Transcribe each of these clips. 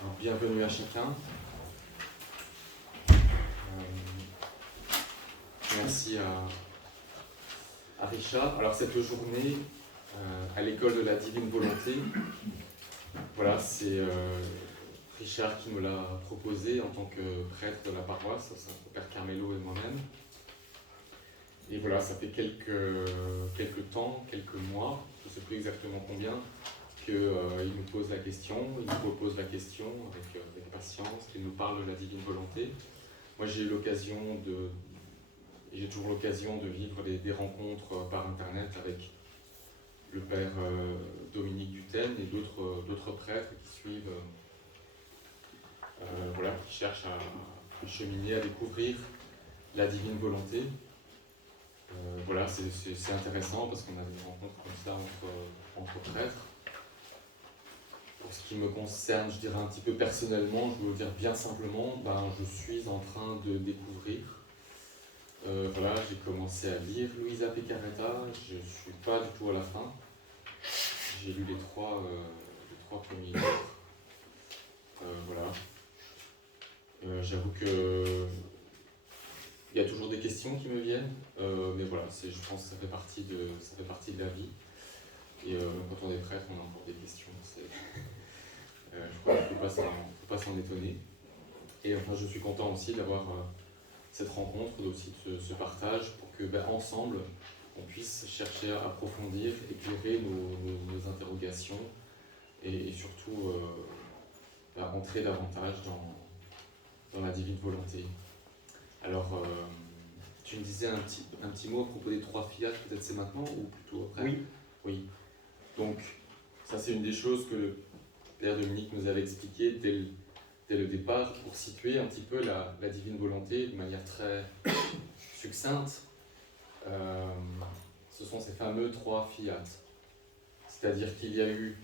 Alors, bienvenue à chacun. Merci à Richard. Alors cette journée à l'école de la Divine Volonté, voilà, c'est Richard qui nous l'a proposé en tant que prêtre de la paroisse, c'est le Père Carmelo et moi-même. Et voilà, ça fait quelques temps, quelques mois, je ne sais plus exactement combien, qu'il nous pose la question, il nous repose la question avec patience, qu'il nous parle de la Divine Volonté. Moi j'ai toujours l'occasion de vivre des rencontres par internet avec le Père Dominique Duthesne et d'autres prêtres qui suivent, qui cherchent à cheminer, à découvrir la Divine Volonté. C'est intéressant parce qu'on a des rencontres comme ça entre prêtres. Pour ce qui me concerne, je dirais un petit peu personnellement, je veux le dire bien simplement, je suis en train de découvrir. J'ai commencé à lire Luisa Piccarreta, je ne suis pas du tout à la fin. J'ai lu les trois premiers livres. J'avoue que il y a toujours des questions qui me viennent, mais voilà, je pense que ça fait partie de la vie. Et quand on est prêtre, on a encore des questions. Je crois qu'il ne faut pas s'en étonner. Et enfin, je suis content aussi d'avoir cette rencontre, aussi de ce partage, pour que ensemble, on puisse chercher à approfondir, éclairer nos interrogations et surtout entrer davantage dans la divine volonté. Alors, tu me disais un petit mot à propos des 3 fiat, peut-être c'est maintenant ou plutôt après ? Oui. Donc, ça c'est une des choses que le Père Dominique nous avait expliqué dès le départ, pour situer un petit peu la divine volonté de manière très succincte. Ce sont ces fameux 3 fiat. C'est-à-dire qu'il y a eu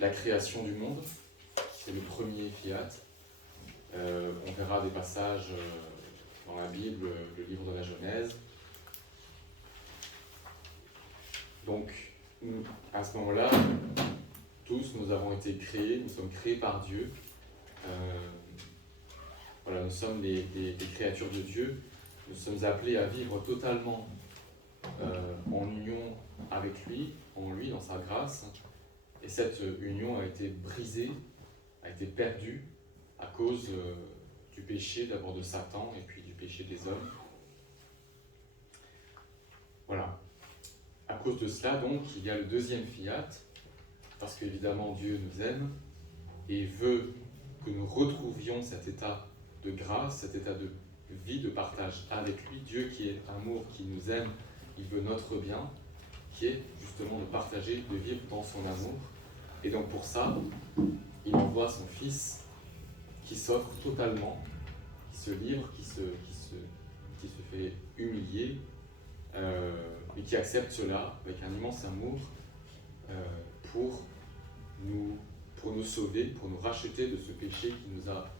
la création du monde, c'est le premier fiat. On verra des passages dans la Bible, le livre de la Genèse. Donc, à ce moment-là, tous, nous avons été créés, nous sommes créés par Dieu. Nous sommes des créatures de Dieu. Nous sommes appelés à vivre totalement en union avec lui, en lui, dans sa grâce. Et cette union a été brisée, a été perdue à cause du péché, d'abord de Satan et puis du péché des hommes. Voilà. À cause de cela, donc, il y a le deuxième fiat, parce qu'évidemment Dieu nous aime et veut que nous retrouvions cet état de grâce, cet état de vie, de partage avec lui. Dieu qui est amour, qui nous aime, il veut notre bien, qui est justement de partager, de vivre dans son amour. Et donc pour ça, il envoie son Fils qui s'offre totalement, qui se livre, qui se fait humilier, et qui accepte cela avec un immense amour pour nous sauver, pour nous racheter de ce péché qui nous a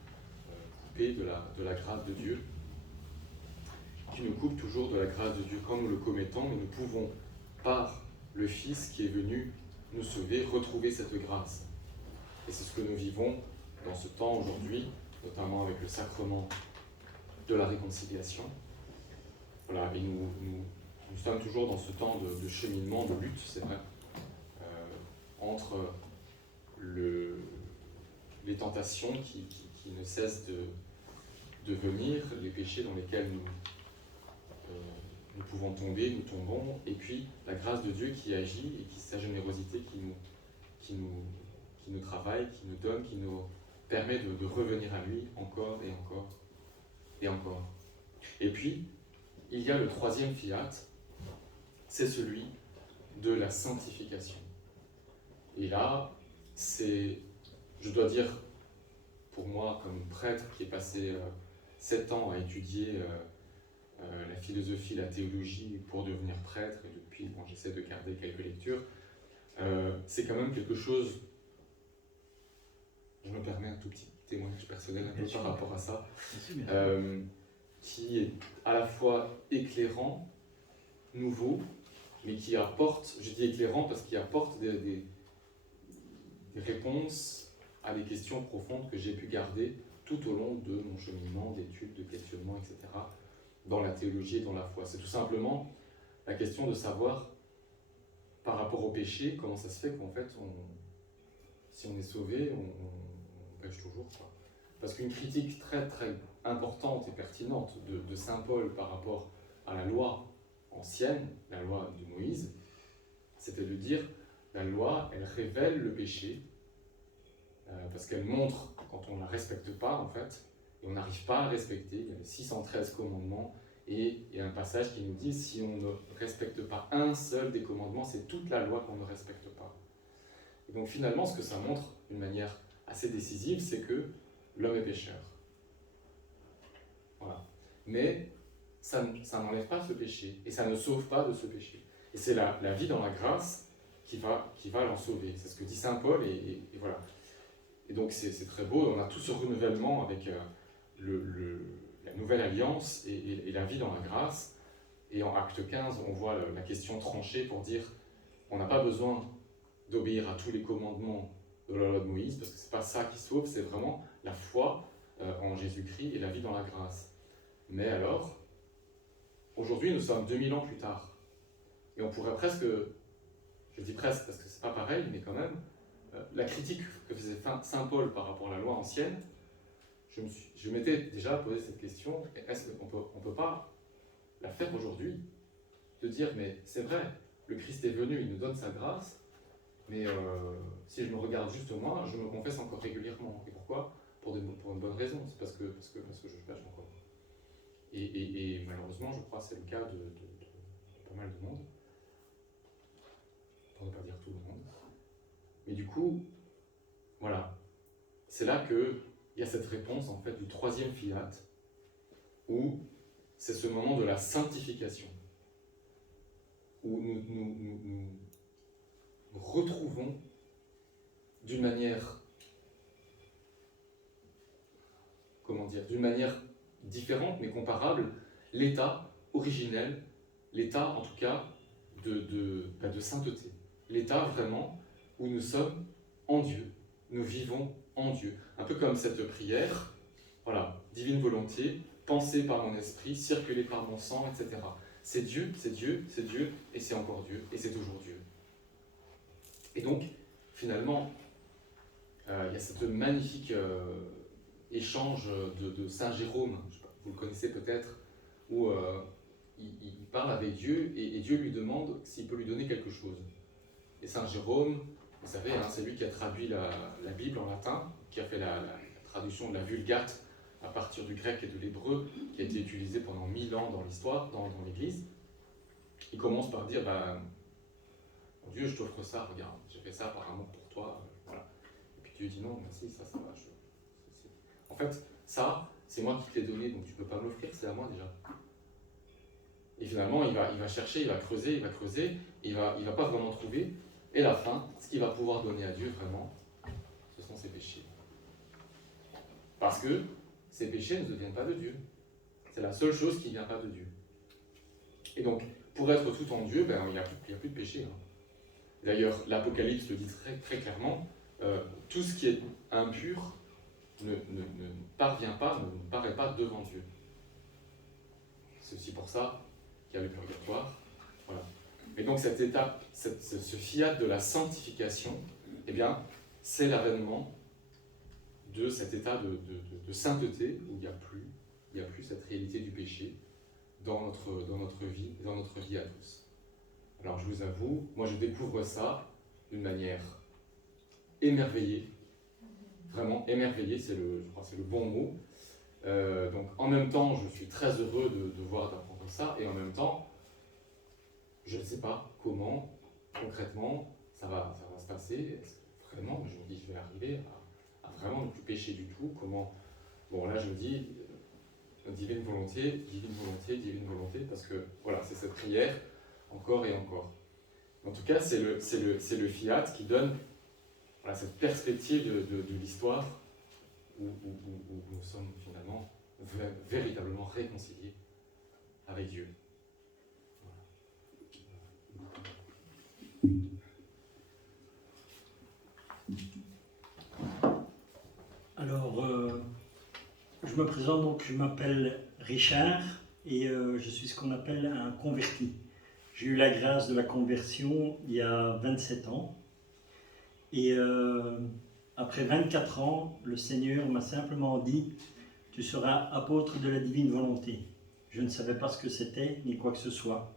coupé de la grâce de Dieu, qui nous coupe toujours de la grâce de Dieu quand nous le commettons, mais nous pouvons, par le Fils qui est venu nous sauver, retrouver cette grâce. Et c'est ce que nous vivons dans ce temps aujourd'hui, notamment avec le sacrement de la réconciliation. Et nous sommes toujours dans ce temps de cheminement, de lutte, c'est vrai, entre les tentations qui ne cessent de venir, les péchés dans lesquels nous pouvons tomber, nous tombons, et puis la grâce de Dieu qui agit et sa générosité qui nous travaille, qui nous donne, qui nous permet de revenir à lui encore et encore et encore. Et puis, il y a le troisième fiat, c'est celui de la sanctification. Et là, je dois dire, pour moi, comme prêtre qui ai passé 7 ans à étudier la philosophie, la théologie pour devenir prêtre, et depuis, j'essaie de garder quelques lectures, c'est quand même quelque chose, je me permets un tout petit témoignage personnel un peu par rapport à ça, qui est à la fois éclairant, nouveau, mais qui apporte, je dis éclairant parce qu'il apporte réponses à des questions profondes que j'ai pu garder tout au long de mon cheminement d'études, de questionnements, etc., dans la théologie et dans la foi. C'est tout simplement la question de savoir, par rapport au péché, comment ça se fait qu'en fait, si on est sauvé, on pêche toujours, quoi. Parce qu'une critique très très importante et pertinente de saint Paul par rapport à la loi ancienne, la loi de Moïse, c'était de dire la loi, elle révèle le péché, parce qu'elle montre quand on ne la respecte pas, en fait, et on n'arrive pas à respecter. Il y avait 613 commandements, et il y a un passage qui nous dit si on ne respecte pas un seul des commandements, c'est toute la loi qu'on ne respecte pas. Et donc finalement, ce que ça montre d'une manière assez décisive, c'est que l'homme est pécheur. Voilà. Mais ça n'enlève pas ce péché, et ça ne sauve pas de ce péché. Et c'est la vie dans la grâce qui va l'en sauver. C'est ce que dit saint Paul, et voilà. Et donc c'est très beau, on a tout ce renouvellement avec la nouvelle alliance et la vie dans la grâce. Et en acte 15, on voit la question tranchée pour dire on n'a pas besoin d'obéir à tous les commandements de la loi de Moïse, parce que c'est pas ça qui sauve, c'est vraiment la foi en Jésus-Christ et la vie dans la grâce. Mais alors, aujourd'hui nous sommes 2000 ans plus tard, et on pourrait presque, je dis presque parce que c'est pas pareil, mais quand même, la critique que faisait saint Paul par rapport à la loi ancienne, je m'étais déjà posé cette question, est-ce qu'on ne peut pas la faire aujourd'hui, de dire, mais c'est vrai, le Christ est venu, il nous donne sa grâce, mais si je me regarde juste moi, je me confesse encore régulièrement. Et pourquoi ? Pour une bonne raison, c'est parce que je pêche encore. Et malheureusement, je crois que c'est le cas de pas mal de monde, pour ne pas dire tout le monde. Mais du coup, voilà, c'est là qu'il y a cette réponse en fait du troisième fiat, où c'est ce moment de la sanctification, où nous retrouvons d'une manière, d'une manière différente mais comparable, l'état originel, l'état en tout cas de sainteté, l'état vraiment où nous sommes en Dieu, nous vivons en Dieu. Un peu comme cette prière, voilà, divine volonté, pensée par mon esprit, circulée par mon sang, etc. C'est Dieu, c'est Dieu, c'est Dieu, et c'est encore Dieu, et c'est toujours Dieu. Et donc, finalement, il y a cette magnifique échange de Saint Jérôme, je sais pas, vous le connaissez peut-être, où il parle avec Dieu, et Dieu lui demande s'il peut lui donner quelque chose. Et Saint Jérôme, vous savez, hein, c'est lui qui a traduit la Bible en latin, qui a fait la traduction de la Vulgate à partir du grec et de l'hébreu, qui a été utilisé pendant 1000 ans dans l'histoire, dans l'Église. Il commence par dire, Dieu, je t'offre ça, regarde, j'ai fait ça par amour pour toi, voilà. Et puis Dieu dit non, merci, ça va. En fait, ça, c'est moi qui te l'ai donné, donc tu peux pas me l'offrir, c'est à moi déjà. Et finalement, il va chercher, il va creuser, il va pas vraiment trouver. Et la fin, ce qu'il va pouvoir donner à Dieu vraiment, ce sont ses péchés. Parce que ces péchés ne deviennent pas de Dieu. C'est la seule chose qui ne vient pas de Dieu. Et donc, pour être tout en Dieu, il n'y a plus de péché. Hein. D'ailleurs, l'Apocalypse le dit très, très clairement, tout ce qui est impur ne parvient pas, ne paraît pas devant Dieu. C'est aussi pour ça qu'il y a le purgatoire. Voilà. Et donc cette étape, ce fiat de la sanctification, eh bien, c'est l'avènement de cet état de sainteté où il n'y a plus cette réalité du péché dans notre vie à tous. Alors je vous avoue, moi je découvre ça d'une manière émerveillée, vraiment émerveillée, je crois que c'est le bon mot. Donc en même temps, je suis très heureux d'apprendre ça, et en même temps, je ne sais pas comment, concrètement, ça va se passer. Vraiment, je me dis, je vais arriver à vraiment ne plus pécher du tout. Comment ? Bon, là, je me dis, divine volonté, parce que, voilà, c'est cette prière, encore et encore. En tout cas, c'est le fiat qui donne cette perspective de l'histoire où nous sommes finalement véritablement réconciliés avec Dieu. Voilà. me présente, donc je m'appelle Richard et je suis ce qu'on appelle un converti. J'ai eu la grâce de la conversion il y a 27 ans et après 24 ans, le Seigneur m'a simplement dit « Tu seras apôtre de la divine volonté ». Je ne savais pas ce que c'était ni quoi que ce soit.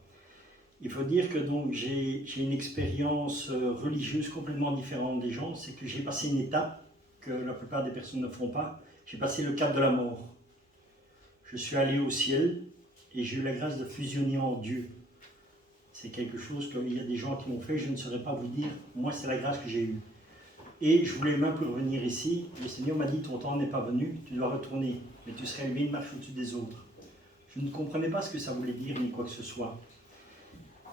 Il faut dire que donc j'ai une expérience religieuse complètement différente des gens, c'est que j'ai passé une étape que la plupart des personnes ne font pas. J'ai passé le cap de la mort. Je suis allé au ciel et j'ai eu la grâce de fusionner en Dieu. C'est quelque chose qu'il y a des gens qui m'ont fait, je ne saurais pas vous dire. Moi, c'est la grâce que j'ai eue. Et je voulais même plus revenir ici. Le Seigneur m'a dit, ton temps n'est pas venu, tu dois retourner. Mais tu serais élevé une marche au-dessus des autres. Je ne comprenais pas ce que ça voulait dire, ni quoi que ce soit.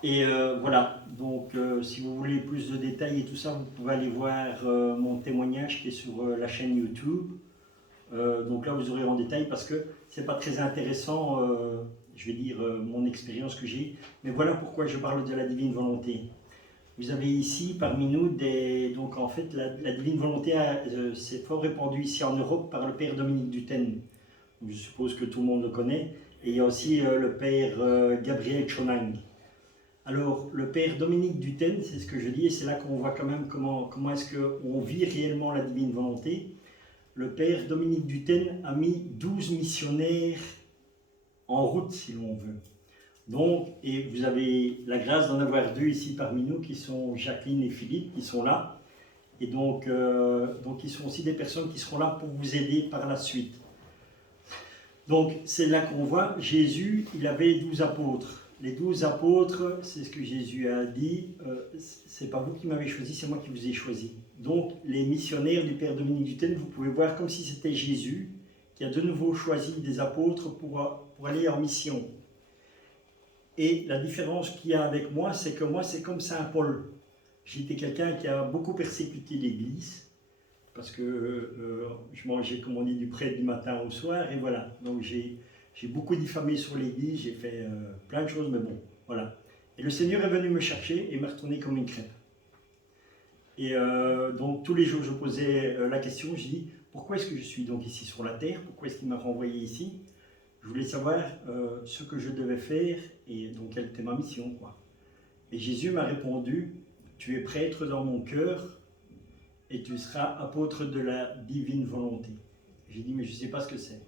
Et voilà, donc si vous voulez plus de détails et tout ça, vous pouvez aller voir mon témoignage qui est sur la chaîne YouTube. Donc là, vous aurez en détail parce que c'est pas très intéressant, je vais dire, mon expérience que j'ai. Mais voilà pourquoi je parle de la divine volonté. Vous avez ici, parmi nous, donc en fait, la divine volonté s'est fort répandue ici en Europe par le père Dominique Duthène. Je suppose que tout le monde le connaît. Et il y a aussi le père Gabriel Chonang. Alors, le père Dominique Duthène, c'est ce que je dis, et c'est là qu'on voit quand même comment est-ce qu'on vit réellement la divine volonté. Le père Dominique Duthène a mis 12 missionnaires en route, si l'on veut. Donc, et vous avez la grâce d'en avoir deux ici parmi nous, qui sont Jacqueline et Philippe, qui sont là. Et donc ils sont aussi des personnes qui seront là pour vous aider par la suite. Donc, c'est là qu'on voit, Jésus, il avait 12 apôtres. Les 12 apôtres, c'est ce que Jésus a dit, c'est pas vous qui m'avez choisi, c'est moi qui vous ai choisi. Donc, les missionnaires du père Dominique Duthène, vous pouvez voir comme si c'était Jésus qui a de nouveau choisi des apôtres pour aller en mission. Et la différence qu'il y a avec moi, c'est que moi, c'est comme Saint Paul. J'étais quelqu'un qui a beaucoup persécuté l'Église, parce que je mangeais, comme on dit, du prêtre du matin au soir, et voilà. Donc j'ai beaucoup diffamé sur l'Église, j'ai fait plein de choses, mais bon, voilà. Et le Seigneur est venu me chercher et m'a retourné comme une crêpe. Et donc tous les jours, je posais la question, je dis, pourquoi est-ce que je suis donc ici sur la terre? Pourquoi est-ce qu'il m'a renvoyé ici? Je voulais savoir ce que je devais faire et donc quelle était ma mission, quoi. Et Jésus m'a répondu, tu es prêtre dans mon cœur et tu seras apôtre de la divine volonté. J'ai dit, mais je ne sais pas ce que c'est.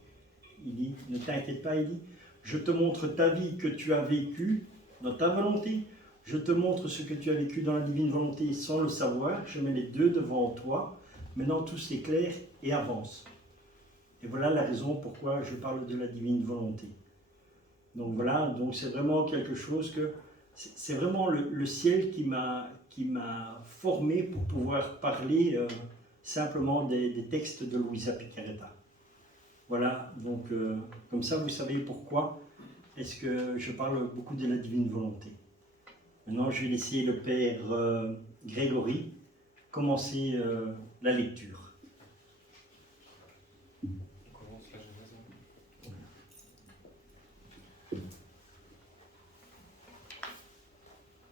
Il dit, ne t'inquiète pas, il dit, je te montre ta vie que tu as vécue dans ta volonté, je te montre ce que tu as vécu dans la divine volonté sans le savoir, je mets les deux devant toi, maintenant tout s'éclaire et avance. Et voilà la raison pourquoi je parle de la divine volonté. Donc voilà, donc c'est vraiment quelque chose que, c'est vraiment le ciel qui m'a formé pour pouvoir parler simplement des textes de Luisa Picarreta. Voilà, donc comme ça vous savez pourquoi est-ce que je parle beaucoup de la divine volonté. Maintenant je vais laisser le père Grégory commencer la lecture.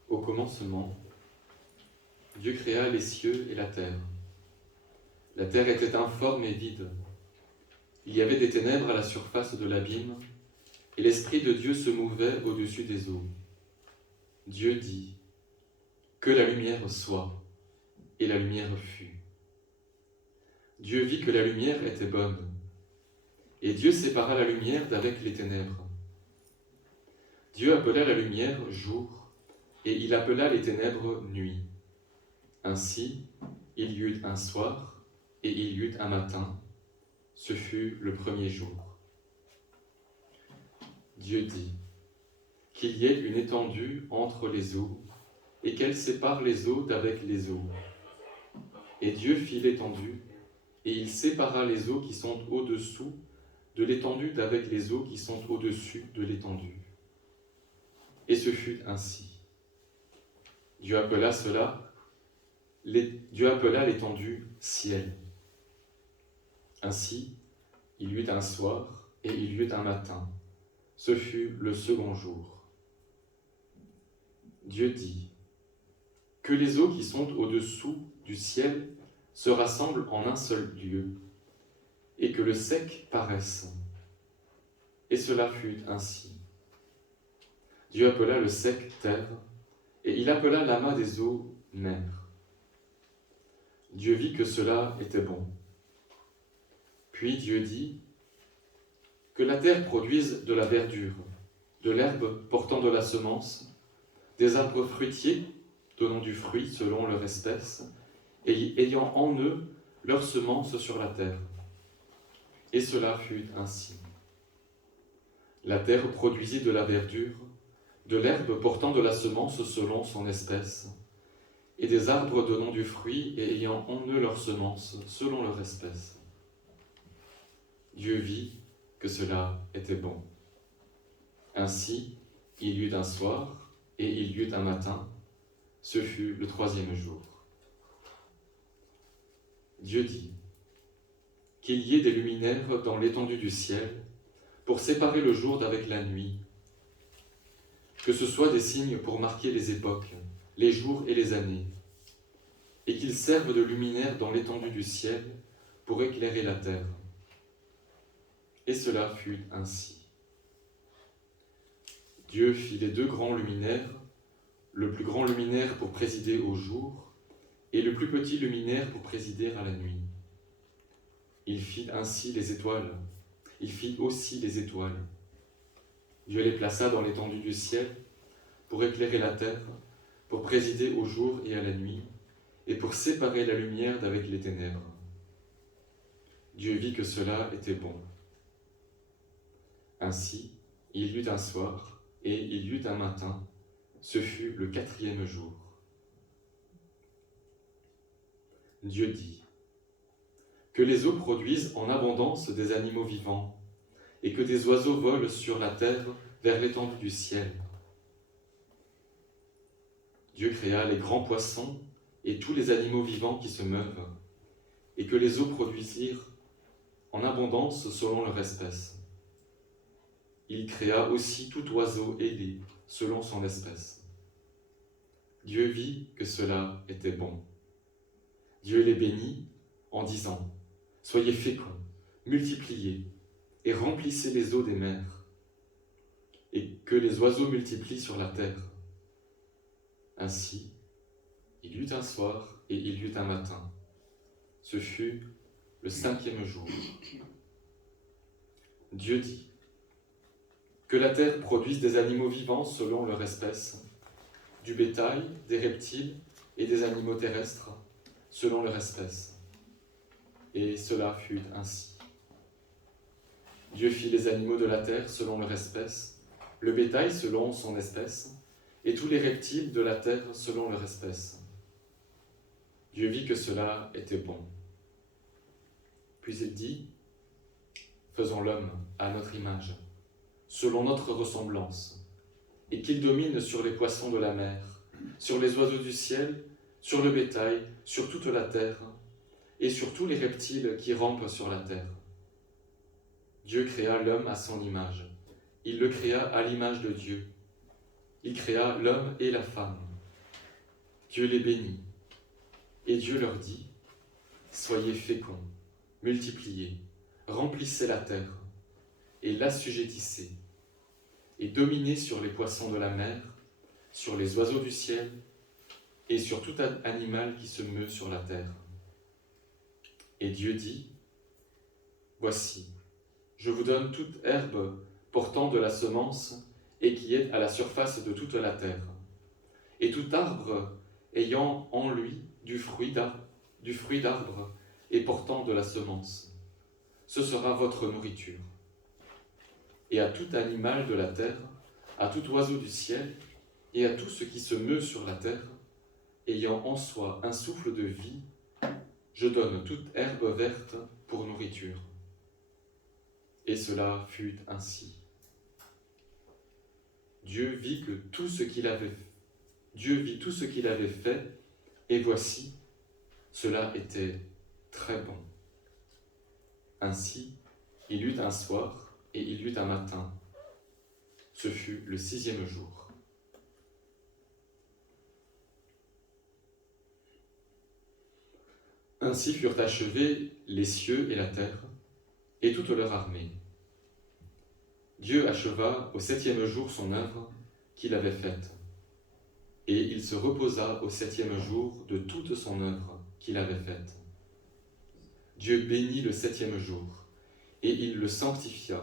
Au commencement, Dieu créa les cieux et la terre. La terre était informe et vide. Il y avait des ténèbres à la surface de l'abîme, et l'Esprit de Dieu se mouvait au-dessus des eaux. Dieu dit, « Que la lumière soit », et la lumière fut. Dieu vit que la lumière était bonne, et Dieu sépara la lumière d'avec les ténèbres. Dieu appela la lumière jour, et il appela les ténèbres nuit. Ainsi, il y eut un soir, et il y eut un matin. Ce fut le premier jour. Dieu dit, qu'il y ait une étendue entre les eaux, et qu'elle sépare les eaux d'avec les eaux. Et Dieu fit l'étendue, et il sépara les eaux qui sont au-dessous de l'étendue d'avec les eaux qui sont au-dessus de l'étendue. Et ce fut ainsi. Dieu appela l'étendue ciel. Ainsi, il y eut un soir et il y eut un matin. Ce fut le second jour. Dieu dit, que les eaux qui sont au-dessous du ciel se rassemblent en un seul lieu, et que le sec paraisse, Et cela fut ainsi. Dieu appela le sec terre, et il appela l'amas des eaux mer. Dieu vit que cela était bon. Puis Dieu dit que la terre produise de la verdure, de l'herbe portant de la semence, des arbres fruitiers donnant du fruit selon leur espèce, et ayant en eux leur semence sur la terre. Et cela fut ainsi. La terre produisit de la verdure, de l'herbe portant de la semence selon son espèce, et des arbres donnant du fruit et ayant en eux leur semence selon leur espèce. Dieu vit que cela était bon. Ainsi, il y eut un soir et il y eut un matin, ce fut le 3e jour. Dieu dit qu'il y ait des luminaires dans l'étendue du ciel pour séparer le jour d'avec la nuit, que ce soit des signes pour marquer les époques, les jours et les années, et qu'ils servent de luminaires dans l'étendue du ciel pour éclairer la terre. Et cela fut ainsi. Dieu fit les 2 grands luminaires, le plus grand luminaire pour présider au jour, et le plus petit luminaire pour présider à la nuit. Il fit ainsi les étoiles. Il fit aussi les étoiles. Dieu les plaça dans l'étendue du ciel pour éclairer la terre, pour présider au jour et à la nuit, et pour séparer la lumière d'avec les ténèbres. Dieu vit que cela était bon. Ainsi, il y eut un soir et il y eut un matin, ce fut le 4e jour. Dieu dit que les eaux produisent en abondance des animaux vivants, et que des oiseaux volent sur la terre vers l'étendue du ciel. Dieu créa les grands poissons et tous les animaux vivants qui se meuvent, et que les eaux produisirent en abondance selon leur espèce. Il créa aussi tout oiseau ailé selon son espèce. Dieu vit que cela était bon. Dieu les bénit en disant « Soyez féconds, multipliez, et remplissez les eaux des mers, et que les oiseaux multiplient sur la terre. » Ainsi, il y eut un soir et il y eut un matin. Ce fut le 5e jour. Dieu dit que la terre produise des animaux vivants selon leur espèce, du bétail, des reptiles et des animaux terrestres selon leur espèce. Et cela fut ainsi. Dieu fit les animaux de la terre selon leur espèce, le bétail selon son espèce, et tous les reptiles de la terre selon leur espèce. Dieu vit que cela était bon. Puis il dit, faisons l'homme à notre image, selon notre ressemblance, et qu'il domine sur les poissons de la mer, sur les oiseaux du ciel, sur le bétail, sur toute la terre, et sur tous les reptiles qui rampent sur la terre. Dieu créa l'homme à son image. Il le créa à l'image de Dieu. Il créa l'homme et la femme. Dieu les bénit. Et Dieu leur dit, soyez féconds, multipliez, remplissez la terre, et l'assujettissez, et dominez sur les poissons de la mer, sur les oiseaux du ciel, et sur tout animal qui se meut sur la terre. Et Dieu dit, voici, je vous donne toute herbe portant de la semence et qui est à la surface de toute la terre, et tout arbre ayant en lui du fruit d'arbre et portant de la semence. Ce sera votre nourriture. Et à tout animal de la terre, à tout oiseau du ciel, et à tout ce qui se meut sur la terre, ayant en soi un souffle de vie, je donne toute herbe verte pour nourriture. Et cela fut ainsi. Dieu vit tout ce qu'il avait fait, et voici, cela était très bon. Ainsi, il y eut un soir et il y eut un matin. Ce fut le 6e jour. Ainsi furent achevés les cieux et la terre, et toute leur armée. Dieu acheva au 7e jour son œuvre qu'il avait faite, et il se reposa au 7e jour de toute son œuvre qu'il avait faite. Dieu bénit le 7e jour, et il le sanctifia,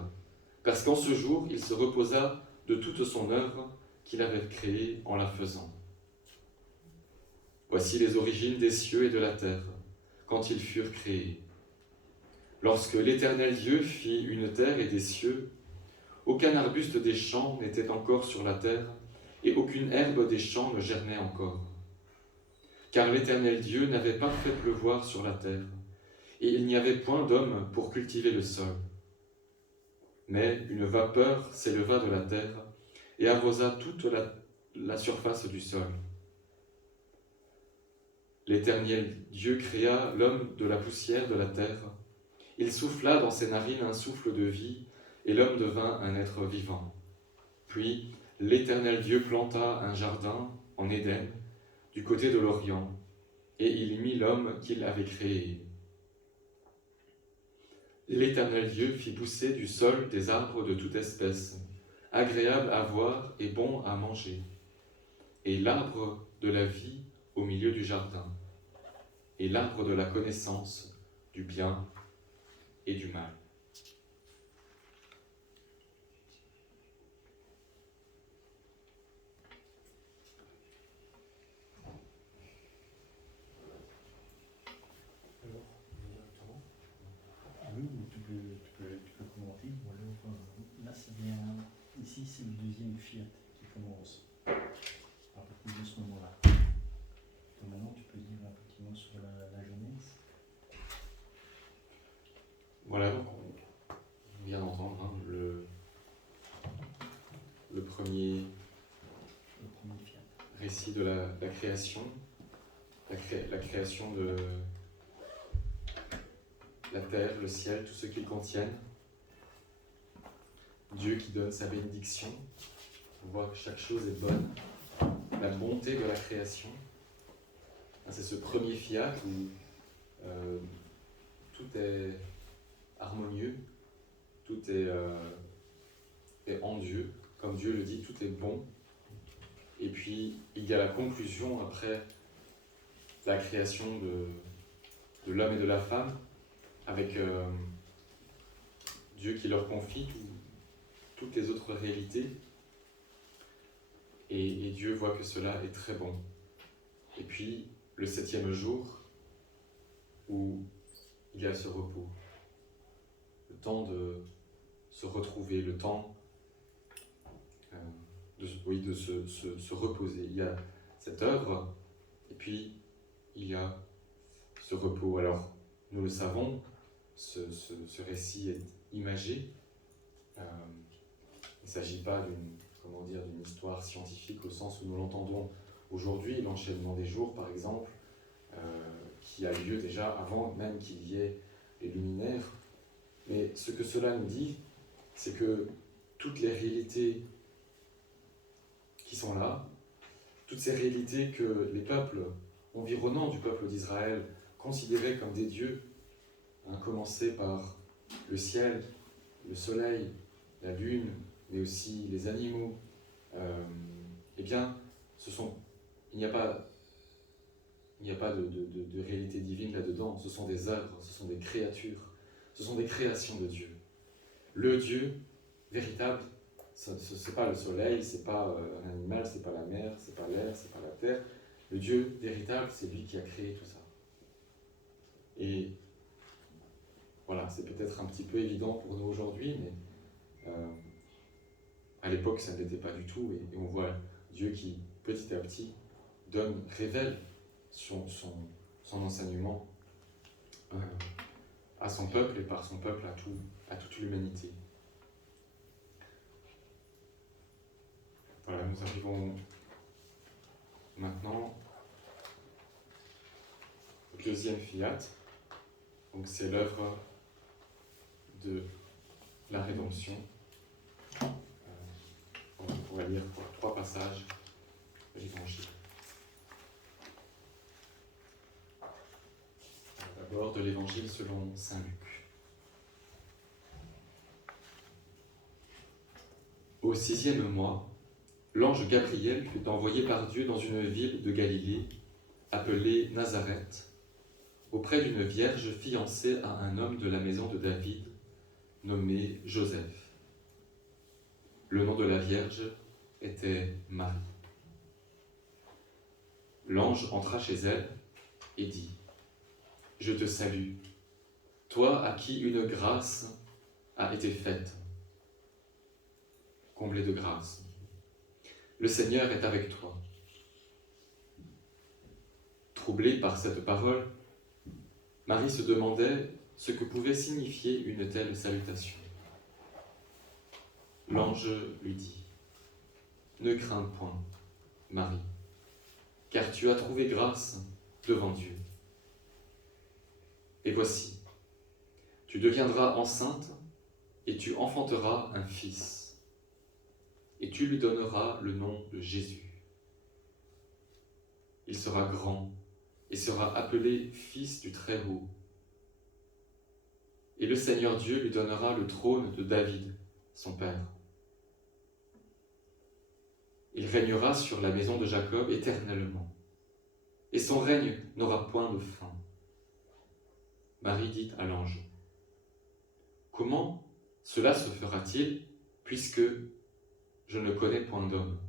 parce qu'en ce jour il se reposa de toute son œuvre qu'il avait créée en la faisant. Voici les origines des cieux et de la terre, quand ils furent créés. Lorsque l'Éternel Dieu fit une terre et des cieux, aucun arbuste des champs n'était encore sur la terre, et aucune herbe des champs ne germait encore. Car l'Éternel Dieu n'avait pas fait pleuvoir sur la terre, et il n'y avait point d'homme pour cultiver le sol. Mais une vapeur s'éleva de la terre, et arrosa toute la surface du sol. L'Éternel Dieu créa l'homme de la poussière de la terre. Il souffla dans ses narines un souffle de vie, et l'homme devint un être vivant. Puis l'Éternel Dieu planta un jardin en Éden, du côté de l'Orient, et il y mit l'homme qu'il avait créé. L'Éternel Dieu fit pousser du sol des arbres de toute espèce, agréables à voir et bons à manger, et l'arbre de la vie au milieu du jardin, et l'arbre de la connaissance du bien et du mal. Oui, ou tu peux commenter. Ou alors, là, c'est bien. Ici, c'est le deuxième Fiat qui commence à partir de ce moment-là. Donc maintenant, tu peux dire un petit mot sur la jeunesse. Voilà, donc on vient d'entendre le premier Fiat. récit de la création, la création de la terre, le ciel, tout ce qu'ils contiennent. Dieu qui donne sa bénédiction. On voit que chaque chose est bonne. La bonté de la création. C'est ce premier fiat où tout est harmonieux, tout est en Dieu. Comme Dieu le dit, tout est bon. Et puis, il y a la conclusion après la création de l'homme et de la femme, avec Dieu qui leur confie toutes les autres réalités. Et Dieu voit que cela est très bon. Et puis, le 7e jour, où il y a ce repos, le temps de se retrouver, le temps de se reposer. Il y a cette œuvre, et puis il y a ce repos. Alors, nous le savons, ce récit est imagé. Il ne s'agit pas d'une histoire scientifique au sens où nous l'entendons aujourd'hui, l'enchaînement des jours par exemple, qui a lieu déjà avant même qu'il y ait les luminaires. Mais ce que cela nous dit, c'est que toutes les réalités qui sont là, toutes ces réalités que les peuples environnants du peuple d'Israël considéraient comme des dieux, commencé par le ciel, le soleil, la lune, mais aussi les animaux, eh bien, il n'y a pas de réalité divine là-dedans. Ce sont des œuvres, ce sont des créatures, ce sont des créations de Dieu. Le Dieu véritable, ce n'est pas le soleil, ce n'est pas un animal, ce n'est pas la mer, ce n'est pas l'air, ce n'est pas la terre. Le Dieu véritable, c'est lui qui a créé tout ça. Et voilà, c'est peut-être un petit peu évident pour nous aujourd'hui, mais à l'époque, ça ne l'était pas du tout. Et on voit Dieu qui, petit à petit, révèle son enseignement à son peuple et par son peuple à toute l'humanité. Voilà, nous arrivons maintenant au deuxième fiat. Donc c'est l'œuvre de la rédemption. On pourrait lire 3 passages de l'Évangile. D'abord de l'Évangile selon saint Luc. Au 6e mois, l'ange Gabriel fut envoyé par Dieu dans une ville de Galilée, appelée Nazareth, auprès d'une vierge fiancée à un homme de la maison de David, nommé Joseph. Le nom de la vierge était Marie. L'ange entra chez elle et dit : « Je te salue, toi à qui une grâce a été faite. » Comblée de grâce, le Seigneur est avec toi. Troublée par cette parole, Marie se demandait ce que pouvait signifier une telle salutation. L'ange lui dit : « Ne crains point, Marie, car tu as trouvé grâce devant Dieu. Et voici, tu deviendras enceinte et tu enfanteras un fils. Et tu lui donneras le nom de Jésus. Il sera grand et sera appelé Fils du Très-Haut. Et le Seigneur Dieu lui donnera le trône de David, son père. Il régnera sur la maison de Jacob éternellement, et son règne n'aura point de fin. » Marie dit à l'ange : « Comment cela se fera-t-il, puisque je ne connais point d'homme ? »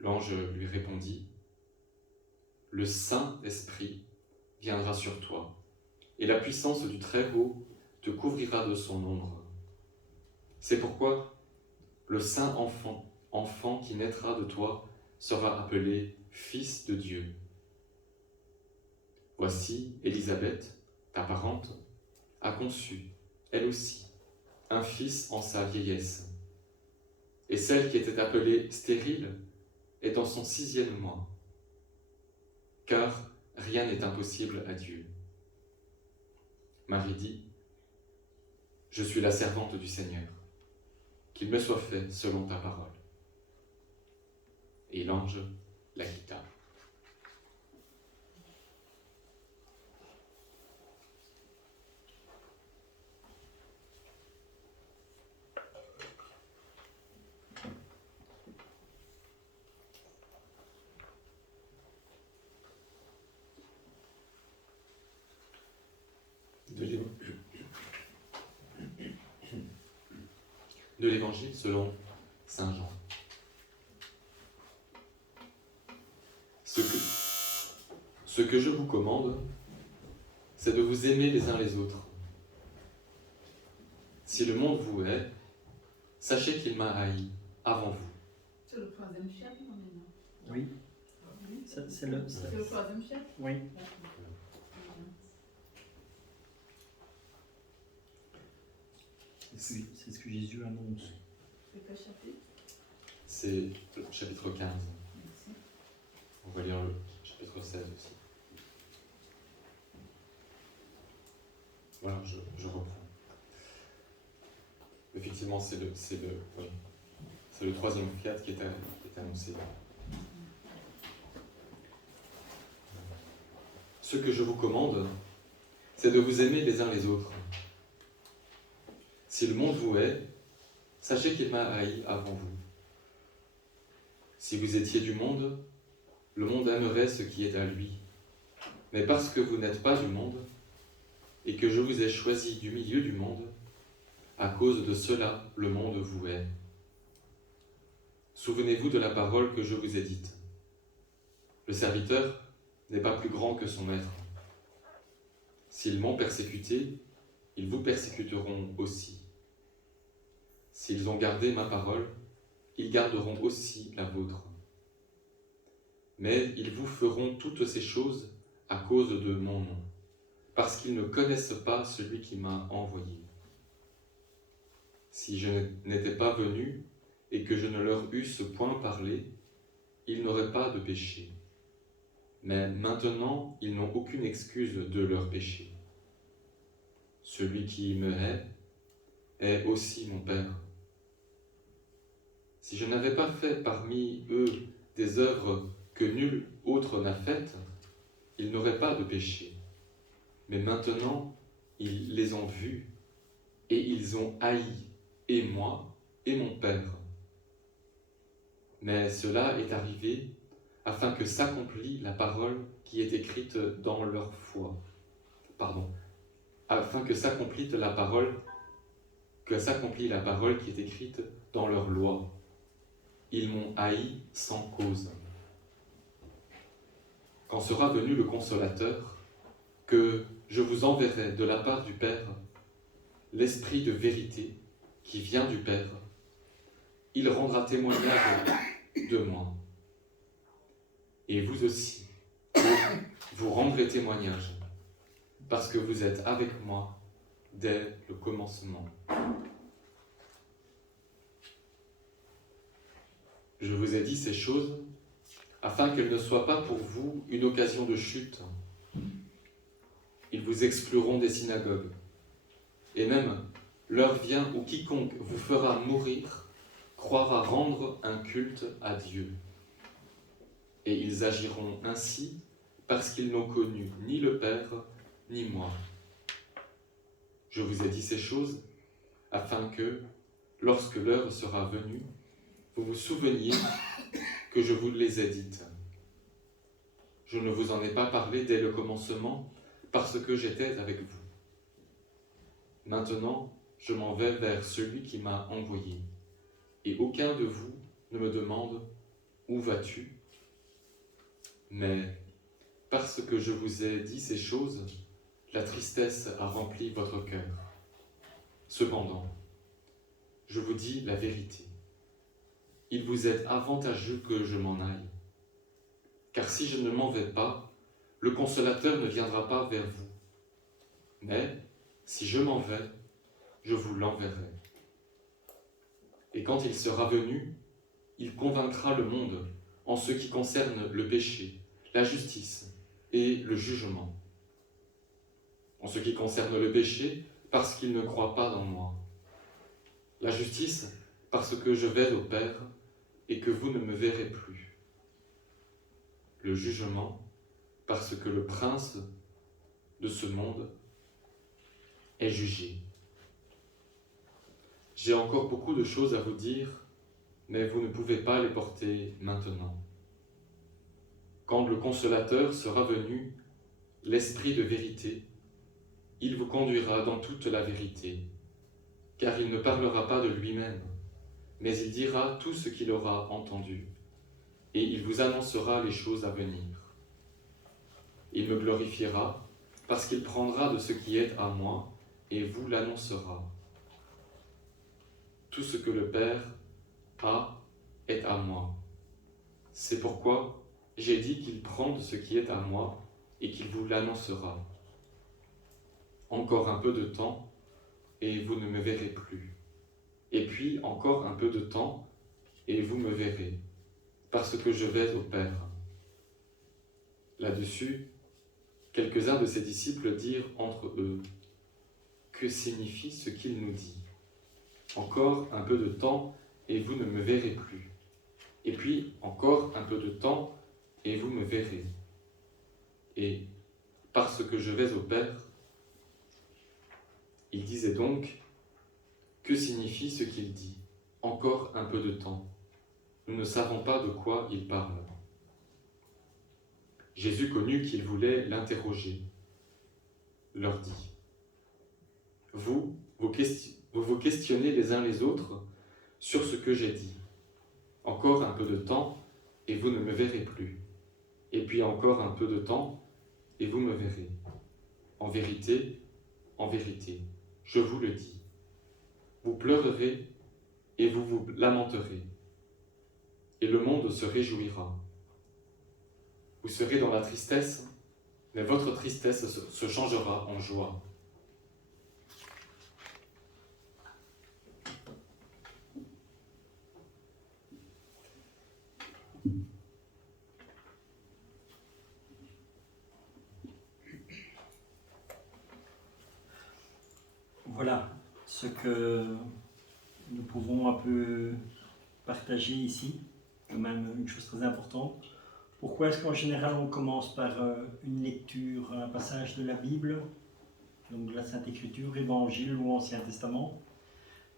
L'ange lui répondit : « Le Saint-Esprit viendra sur toi, et la puissance du Très-Haut te couvrira de son ombre. C'est pourquoi le saint enfant qui naîtra de toi sera appelé Fils de Dieu. Voici, Élisabeth, ta parente, a conçu, elle aussi, un fils en sa vieillesse. Et celle qui était appelée stérile est dans son 6e mois, car rien n'est impossible à Dieu. » Marie dit : « Je suis la servante du Seigneur, qu'il me soit fait selon ta parole. » Et l'ange la quitta. De l'Évangile selon saint Jean. Ce que je vous commande, c'est de vous aimer les uns les autres. Si le monde vous hait, sachez qu'il m'a haï avant vous. C'est le 3e chapitre, maintenant. Oui. Oui. C'est le... C'est le 3e chapitre. Oui. C'est ce que Jésus annonce. C'est quel chapitre? C'est le chapitre 15. Merci. On va lire le chapitre 16 aussi. Voilà, je reprends. Effectivement, c'est le 3e fiat qui est annoncé. Ce que je vous commande, c'est de vous aimer les uns les autres. Si le monde vous hait, sachez qu'il m'a haï avant vous. Si vous étiez du monde, le monde aimerait ce qui est à lui. Mais parce que vous n'êtes pas du monde, et que je vous ai choisi du milieu du monde, à cause de cela, le monde vous hait. Souvenez-vous de la parole que je vous ai dite. Le serviteur n'est pas plus grand que son maître. S'ils m'ont persécuté, ils vous persécuteront aussi. S'ils ont gardé ma parole, ils garderont aussi la vôtre. Mais ils vous feront toutes ces choses à cause de mon nom, parce qu'ils ne connaissent pas celui qui m'a envoyé. Si je n'étais pas venu et que je ne leur eusse point parlé, ils n'auraient pas de péché. Mais maintenant, ils n'ont aucune excuse de leur péché. Celui qui me hait est aussi mon Père. Si je n'avais pas fait parmi eux des œuvres que nul autre n'a faites, ils n'auraient pas de péché. Mais maintenant, ils les ont vues et ils ont haï, et moi, et mon Père. Mais cela est arrivé afin que s'accomplisse la parole qui est écrite dans leur foi. Afin que s'accomplisse la parole qui est écrite dans leur loi. Ils m'ont haï sans cause. Quand sera venu le Consolateur, que je vous enverrai de la part du Père, l'Esprit de vérité qui vient du Père, il rendra témoignage de moi. Et vous aussi, vous rendrez témoignage, parce que vous êtes avec moi dès le commencement. Je vous ai dit ces choses afin qu'elles ne soient pas pour vous une occasion de chute. Ils vous excluront des synagogues. Et même, l'heure vient où quiconque vous fera mourir croira rendre un culte à Dieu. Et ils agiront ainsi parce qu'ils n'ont connu ni le Père, ni moi. Je vous ai dit ces choses afin que, lorsque l'heure sera venue, vous vous souveniez que je vous les ai dites. Je ne vous en ai pas parlé dès le commencement parce que j'étais avec vous. Maintenant, je m'en vais vers celui qui m'a envoyé. Et aucun de vous ne me demande « Où vas-tu » Mais parce que je vous ai dit ces choses, la tristesse a rempli votre cœur. Cependant, je vous dis la vérité. Il vous est avantageux que je m'en aille. Car si je ne m'en vais pas, le Consolateur ne viendra pas vers vous. Mais si je m'en vais, je vous l'enverrai. Et quand il sera venu, il convaincra le monde en ce qui concerne le péché, la justice et le jugement. En ce qui concerne le péché, parce qu'il ne croit pas dans moi. La justice, parce que je vais au Père et que vous ne me verrez plus. Le jugement, parce que le prince de ce monde est jugé. J'ai encore beaucoup de choses à vous dire, mais vous ne pouvez pas les porter maintenant. Quand le Consolateur sera venu, l'Esprit de vérité, il vous conduira dans toute la vérité, car il ne parlera pas de lui-même, mais il dira tout ce qu'il aura entendu, et il vous annoncera les choses à venir. Il me glorifiera, parce qu'il prendra de ce qui est à moi, et vous l'annoncera. Tout ce que le Père a est à moi. C'est pourquoi j'ai dit qu'il prend de ce qui est à moi, et qu'il vous l'annoncera. Encore un peu de temps, et vous ne me verrez plus. Et puis encore un peu de temps, et vous me verrez, parce que je vais au Père. Là-dessus, quelques-uns de ses disciples dirent entre eux, « Que signifie ce qu'il nous dit ? Encore un peu de temps, et vous ne me verrez plus. Et puis encore un peu de temps, et vous me verrez. Et parce que je vais au Père, il disait donc, que signifie ce qu'il dit ? Encore un peu de temps. Nous ne savons pas de quoi il parle. Jésus connut qu'ils voulaient l'interroger, leur dit, vous vous questionnez les uns les autres sur ce que j'ai dit. Encore un peu de temps, et vous ne me verrez plus. Et puis encore un peu de temps, et vous me verrez. En vérité, je vous le dis. Vous pleurerez et vous vous lamenterez, et le monde se réjouira. Vous serez dans la tristesse, mais votre tristesse se changera en joie. Voilà ce que nous pouvons un peu partager ici, quand même une chose très importante. Pourquoi est-ce qu'en général on commence par une lecture, un passage de la Bible, donc de la Sainte Écriture, Évangile ou Ancien Testament?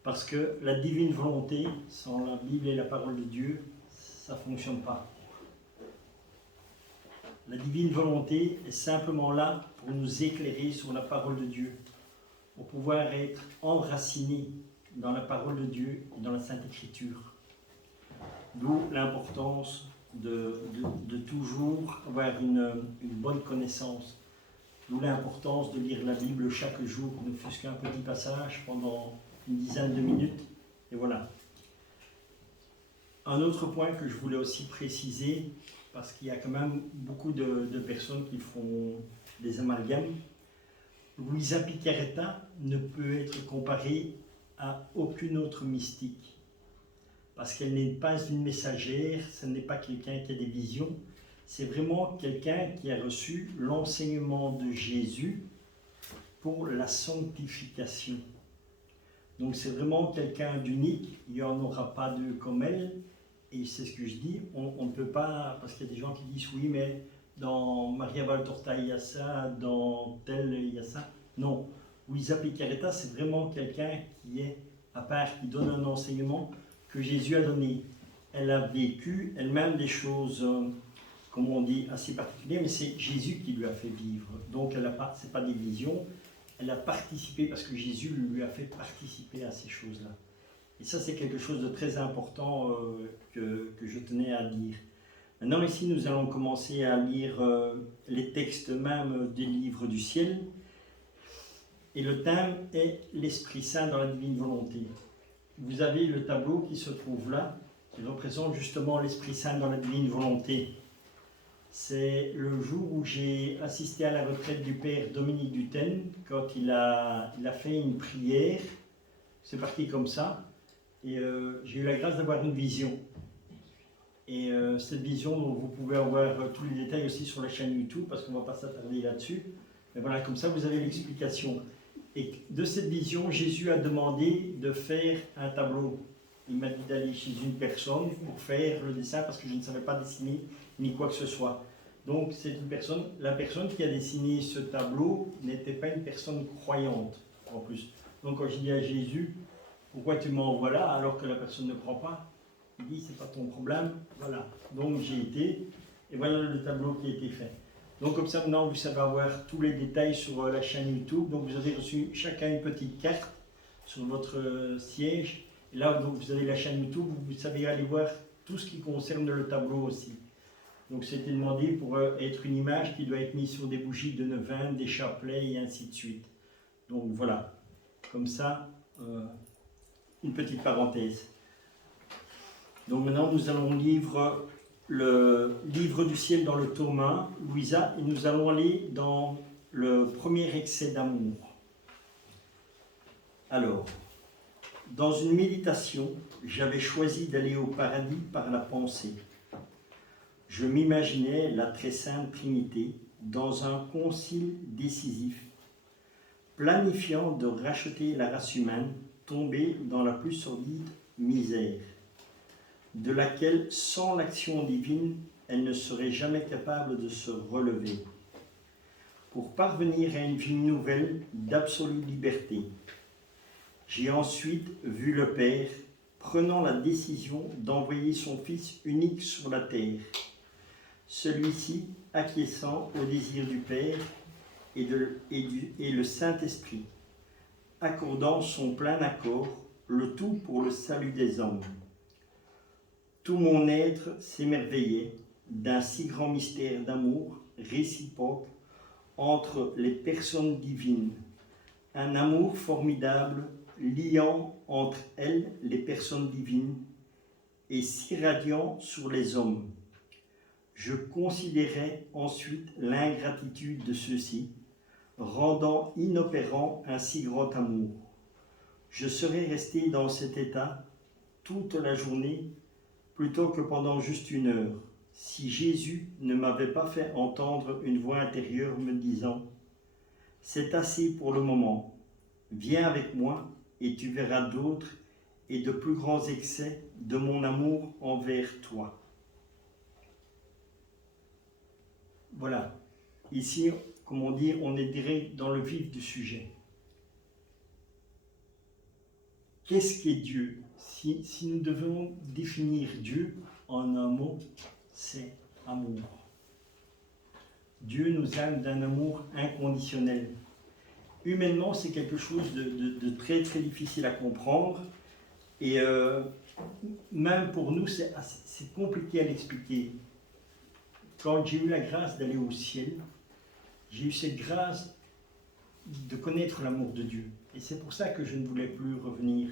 Parce que la divine volonté, sans la Bible et la parole de Dieu, ça ne fonctionne pas. La divine volonté est simplement là pour nous éclairer sur la parole de Dieu, pour pouvoir être enracinés dans la parole de Dieu et dans la Sainte Écriture. D'où l'importance de toujours avoir une bonne connaissance. D'où l'importance de lire la Bible chaque jour, ne fût-ce qu'un petit passage pendant une dizaine de minutes. Et voilà. Un autre point que je voulais aussi préciser, parce qu'il y a quand même beaucoup de personnes qui font des amalgames. Luisa Piccarreta ne peut être comparée à aucune autre mystique. Parce qu'elle n'est pas une messagère, ce n'est pas quelqu'un qui a des visions, c'est vraiment quelqu'un qui a reçu l'enseignement de Jésus pour la sanctification. Donc c'est vraiment quelqu'un d'unique, il n'y en aura pas deux comme elle, et c'est ce que je dis, on ne peut pas, parce qu'il y a des gens qui disent oui, mais dans Maria Valtorta il y a ça, dans tel il y a ça. Non, Luisa Piccarreta c'est vraiment quelqu'un qui est à part, qui donne un enseignement que Jésus a donné. Elle a vécu elle-même des choses, comme on dit, assez particulières, mais c'est Jésus qui lui a fait vivre. Donc ce n'est pas des visions, elle a participé parce que Jésus lui a fait participer à ces choses-là. Et ça, c'est quelque chose de très important que je tenais à dire. Maintenant, ici, nous allons commencer à lire les textes même des livres du ciel. Et le thème est l'Esprit Saint dans la divine volonté. Vous avez le tableau qui se trouve là, qui représente justement l'Esprit Saint dans la divine volonté. C'est le jour où j'ai assisté à la retraite du Père Dominique Duthène, quand il a fait une prière. C'est parti comme ça. Et j'ai eu la grâce d'avoir une vision. Et cette vision, donc, vous pouvez avoir tous les détails aussi sur la chaîne YouTube, parce qu'on ne va pas s'attarder là-dessus. Mais voilà, comme ça, vous avez l'explication. Et de cette vision, Jésus a demandé de faire un tableau. Il m'a dit d'aller chez une personne pour faire le dessin, parce que je ne savais pas dessiner ni quoi que ce soit. Donc, c'est une personne, la personne qui a dessiné ce tableau n'était pas une personne croyante, en plus. Donc, quand j'ai dit à Jésus, pourquoi tu m'envoies là alors que la personne ne prend pas? Il dit, c'est pas ton problème. Voilà. Donc j'ai été, et voilà le tableau qui a été fait. Donc comme ça, maintenant, vous savez avoir tous les détails sur la chaîne YouTube. Donc vous avez reçu chacun une petite carte sur votre siège. Et là, donc, vous avez la chaîne YouTube, vous savez aller voir tout ce qui concerne le tableau aussi. Donc c'était demandé pour être une image qui doit être mise sur des bougies de neuvaine, des chapelets et ainsi de suite. Donc voilà. Comme ça... une petite parenthèse. Donc maintenant, nous allons lire le livre du ciel dans le tome 1, Luisa, et nous allons aller dans le premier excès d'amour. Alors, dans une méditation, j'avais choisi d'aller au paradis par la pensée. Je m'imaginais la très sainte Trinité dans un concile décisif, planifiant de racheter la race humaine tombée dans la plus sordide misère, de laquelle, sans l'action divine, elle ne serait jamais capable de se relever, pour parvenir à une vie nouvelle d'absolue liberté. J'ai ensuite vu le Père prenant la décision d'envoyer son Fils unique sur la terre, celui-ci acquiesçant au désir du Père et le Saint-Esprit, accordant son plein accord, le tout pour le salut des hommes. Tout mon être s'émerveillait d'un si grand mystère d'amour réciproque entre les personnes divines, un amour formidable liant entre elles les personnes divines et s'irradiant sur les hommes. Je considérais ensuite l'ingratitude de ceux-ci, rendant inopérant un si grand amour. Je serais resté dans cet état toute la journée plutôt que pendant juste une heure, si Jésus ne m'avait pas fait entendre une voix intérieure me disant « C'est assez pour le moment, viens avec moi et tu verras d'autres et de plus grands excès de mon amour envers toi. » Voilà, ici, comme on dit, on est direct dans le vif du sujet. qu'est-ce qu'est Dieu? Si nous devons définir Dieu en un mot, c'est amour. Dieu nous aime d'un amour inconditionnel. Humainement, c'est quelque chose de très très difficile à comprendre. Et même pour nous, c'est compliqué à l'expliquer. Quand j'ai eu la grâce d'aller au ciel, j'ai eu cette grâce de connaître l'amour de Dieu. Et c'est pour ça que je ne voulais plus revenir.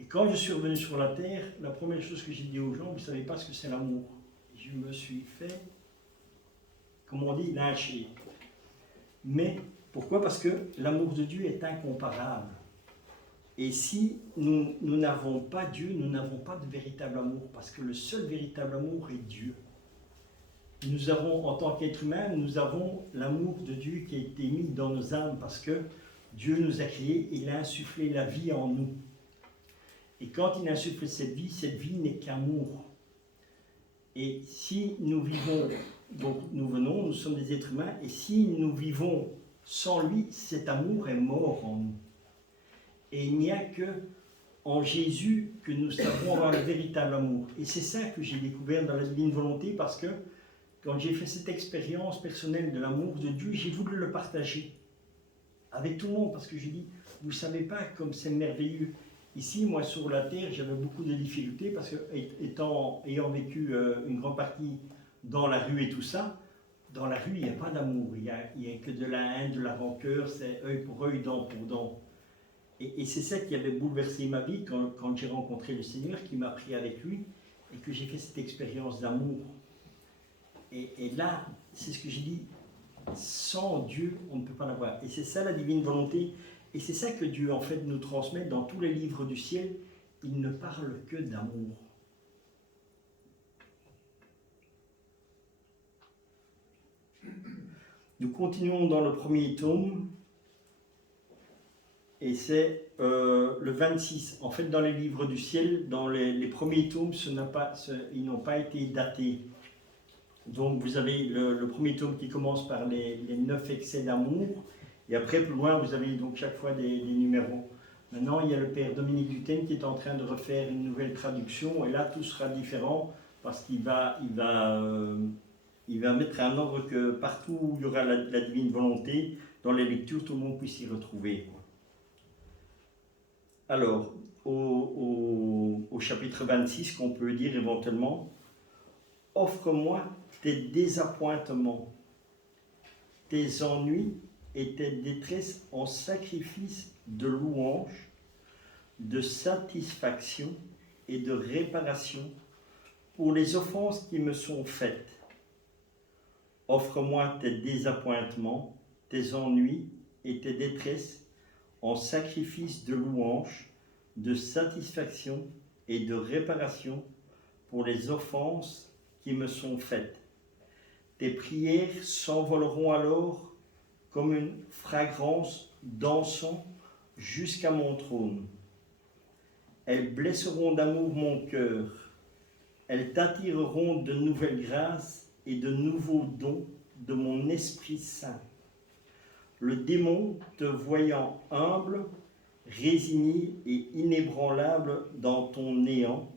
Et quand je suis revenu sur la terre, la première chose que j'ai dit aux gens, vous ne savez pas ce que c'est l'amour. Je me suis fait, comme on dit, lyncher. Mais pourquoi? Parce que l'amour de Dieu est incomparable. Et si nous n'avons pas Dieu, nous n'avons pas de véritable amour, parce que le seul véritable amour est Dieu. Nous avons, en tant qu'être humain, nous avons l'amour de Dieu qui a été mis dans nos âmes, parce que Dieu nous a créés, il a insufflé la vie en nous. Et quand il insuffle cette vie n'est qu'amour. Et si nous vivons, donc nous sommes des êtres humains, et si nous vivons sans lui, cet amour est mort en nous. Et il n'y a que en Jésus que nous savons avoir le véritable amour. Et c'est ça que j'ai découvert dans la divine volonté, parce que quand j'ai fait cette expérience personnelle de l'amour de Dieu, j'ai voulu le partager avec tout le monde, parce que j'ai dit, vous ne savez pas comme c'est merveilleux. Ici, moi, sur la terre, j'avais beaucoup de difficultés, parce que ayant vécu une grande partie dans la rue et tout ça, dans la rue, il n'y a pas d'amour, il n'y a que de la haine, de la rancœur, c'est œil pour œil, dent pour dent. Et c'est ça qui avait bouleversé ma vie quand j'ai rencontré le Seigneur, qui m'a pris avec lui, et que j'ai fait cette expérience d'amour. Et là, c'est ce que j'ai dit, sans Dieu, on ne peut pas l'avoir. Et c'est ça la divine volonté, et c'est ça que Dieu, en fait, nous transmet dans tous les livres du ciel. Il ne parle que d'amour. Nous continuons dans le premier tome, et c'est le 26. En fait, dans les livres du ciel, dans les premiers tomes, ils n'ont pas été datés. Donc, vous avez le premier tome qui commence par les 9 excès d'amour, et après, plus loin, vous avez donc chaque fois des numéros. Maintenant, il y a le père Dominique Duthesne qui est en train de refaire une nouvelle traduction, et là, tout sera différent, parce qu'il va mettre un ordre que partout où il y aura la divine volonté, dans les lectures, tout le monde puisse s'y retrouver. Alors, au chapitre 26, qu'on peut dire éventuellement, « Offre-moi tes désappointements, tes ennuis et tes détresses en sacrifice de louange, de satisfaction et de réparation pour les offenses qui me sont faites. Offre-moi tes désappointements, tes ennuis et tes détresses en sacrifice de louange, de satisfaction et de réparation pour les offenses qui me sont faites. Tes prières s'envoleront alors comme une fragrance d'encens jusqu'à mon trône. Elles blesseront d'amour mon cœur. Elles t'attireront de nouvelles grâces et de nouveaux dons de mon Esprit Saint. Le démon, te voyant humble, résigné et inébranlable dans ton néant,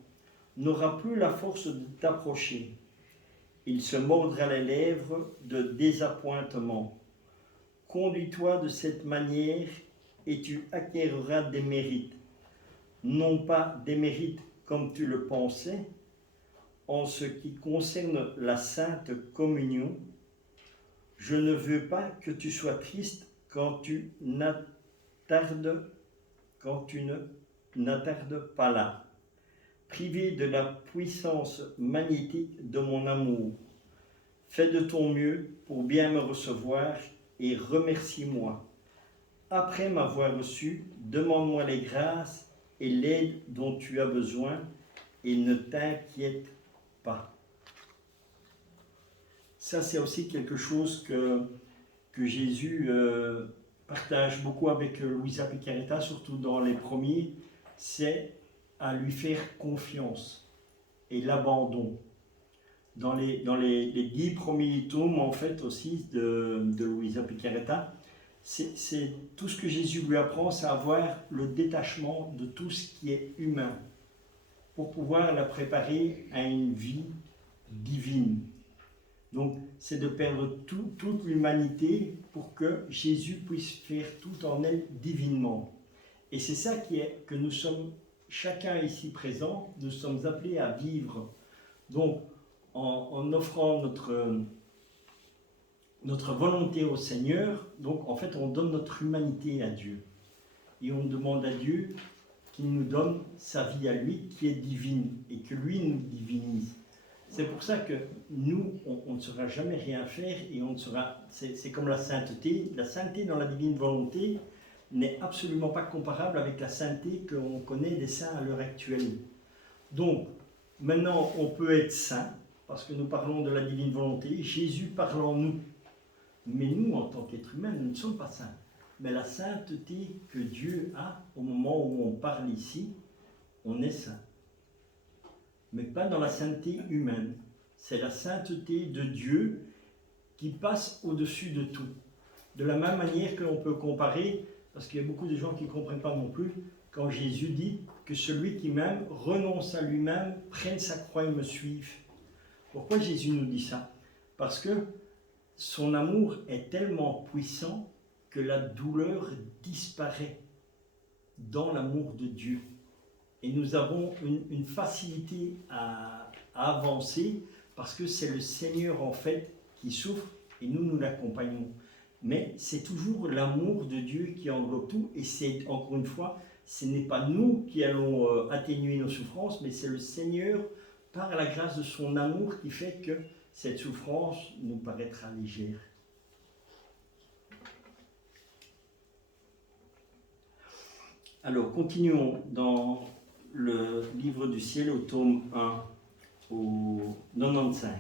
n'aura plus la force de t'approcher. Il se mordra les lèvres de désappointement. Conduis-toi de cette manière et tu acquerras des mérites. Non pas des mérites comme tu le pensais, en ce qui concerne la Sainte Communion. Je ne veux pas que tu sois triste quand tu n'attardes pas là, privé de la puissance magnétique de mon amour. Fais de ton mieux pour bien me recevoir et remercie-moi. Après m'avoir reçu, demande-moi les grâces et l'aide dont tu as besoin et ne t'inquiète pas. Ça, c'est aussi quelque chose que Jésus partage beaucoup avec Luisa Picaretta, surtout dans les premiers, c'est à lui faire confiance et l'abandon. Dans les 10 premiers tomes, en fait, aussi, de Luisa Picaretta, c'est tout ce que Jésus lui apprend, c'est avoir le détachement de tout ce qui est humain pour pouvoir la préparer à une vie divine. Donc, c'est de perdre toute l'humanité pour que Jésus puisse faire tout en elle divinement. Et c'est ça que nous sommes, chacun ici présent, nous sommes appelés à vivre. Donc, en offrant notre volonté au Seigneur, donc en fait, on donne notre humanité à Dieu. Et on demande à Dieu qu'il nous donne sa vie à lui, qui est divine, et que lui nous divinise. C'est pour ça que nous, on ne saura jamais rien faire, et on ne sera. C'est comme la sainteté. La sainteté dans la divine volonté n'est absolument pas comparable avec la sainteté qu'on connaît des saints à l'heure actuelle. Donc, maintenant, on peut être saint, parce que nous parlons de la divine volonté. Jésus parle en nous. Mais nous, en tant qu'êtres humains, nous ne sommes pas saints. Mais la sainteté que Dieu a au moment où on parle ici, on est saint. Mais pas dans la sainteté humaine. C'est la sainteté de Dieu qui passe au-dessus de tout. De la même manière que l'on peut comparer, parce qu'il y a beaucoup de gens qui ne comprennent pas non plus, quand Jésus dit que celui qui m'aime renonce à lui-même, prenne sa croix et me suive. Pourquoi Jésus nous dit ça? Parce que son amour est tellement puissant que la douleur disparaît dans l'amour de Dieu. Et nous avons une facilité à avancer parce que c'est le Seigneur en fait qui souffre et nous l'accompagnons. Mais c'est toujours l'amour de Dieu qui englobe tout et c'est encore une fois, ce n'est pas nous qui allons atténuer nos souffrances, mais c'est le Seigneur par la grâce de son amour qui fait que cette souffrance nous paraîtra légère. Alors, continuons dans le livre du ciel au tome 1, au 95.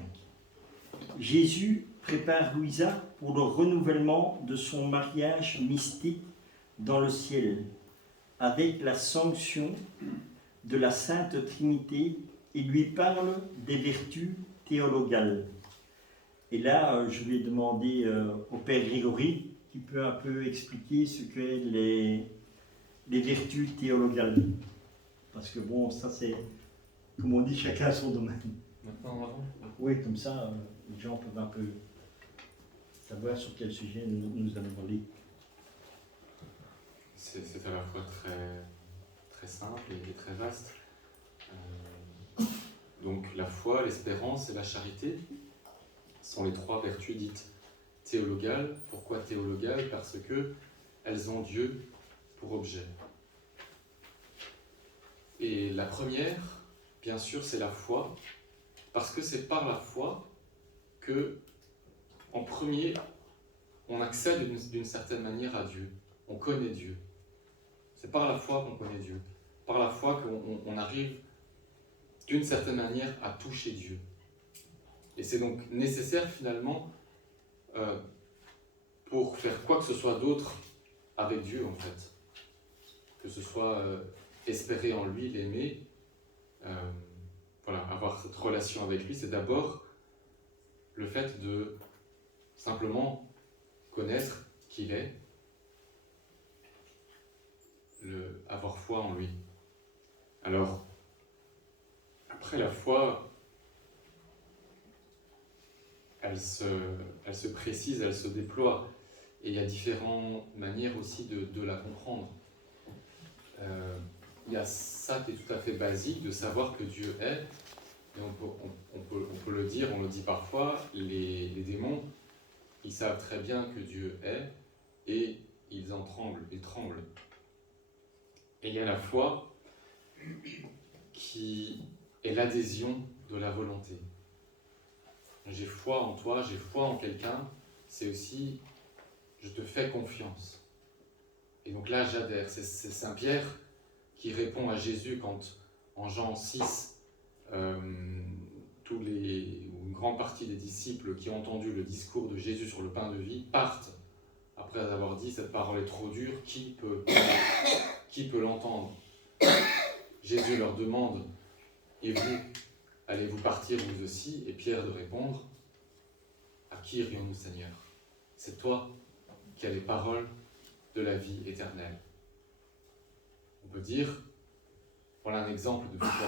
Jésus prépare Louisa pour le renouvellement de son mariage mystique dans le ciel, avec la sanction de la Sainte Trinité et lui parle des vertus théologales. Et là, je vais demander au Père Grégory qui peut un peu expliquer ce qu'est les vertus théologales. Parce que bon, ça c'est, comme on dit, chacun son domaine. Maintenant, avant. Oui, comme ça, les gens peuvent un peu savoir sur quel sujet nous allons parler. C'est à la fois très simple et très vaste. Donc la foi, l'espérance et la charité sont les trois vertus dites théologales. Pourquoi théologales? Parce que elles ont Dieu pour objet. Et la première, bien sûr, c'est la foi, parce que c'est par la foi que, en premier, on accède d'une certaine manière à Dieu. On connaît Dieu. C'est par la foi qu'on connaît Dieu. Par la foi qu'on arrive d'une certaine manière à toucher Dieu. Et c'est donc nécessaire finalement pour faire quoi que ce soit d'autre avec Dieu en fait. Que ce soit espérer en lui, l'aimer, voilà, avoir cette relation avec lui, c'est d'abord le fait de simplement connaître qui il est, avoir foi en lui. Alors, après la foi, elle se précise, elle se déploie, et il y a différentes manières aussi de la comprendre. Il y a ça qui est tout à fait basique, de savoir que Dieu est, et on peut le dire, on le dit parfois, les démons, ils savent très bien que Dieu est, et ils tremblent. Et il y a la foi qui est l'adhésion de la volonté. J'ai foi en toi, j'ai foi en quelqu'un, c'est aussi, je te fais confiance. Et donc là, j'adhère. C'est Saint Pierre qui répond à Jésus quand, en Jean 6, une grande partie des disciples qui ont entendu le discours de Jésus sur le pain de vie partent après avoir dit « cette parole est trop dure, qui peut l'entendre ?» Jésus leur demande « et vous, allez-vous partir vous aussi ?» Et Pierre de répondre « à qui irions-nous, Seigneur? C'est toi qui a les paroles de la vie éternelle. On peut dire, voilà un exemple de foi,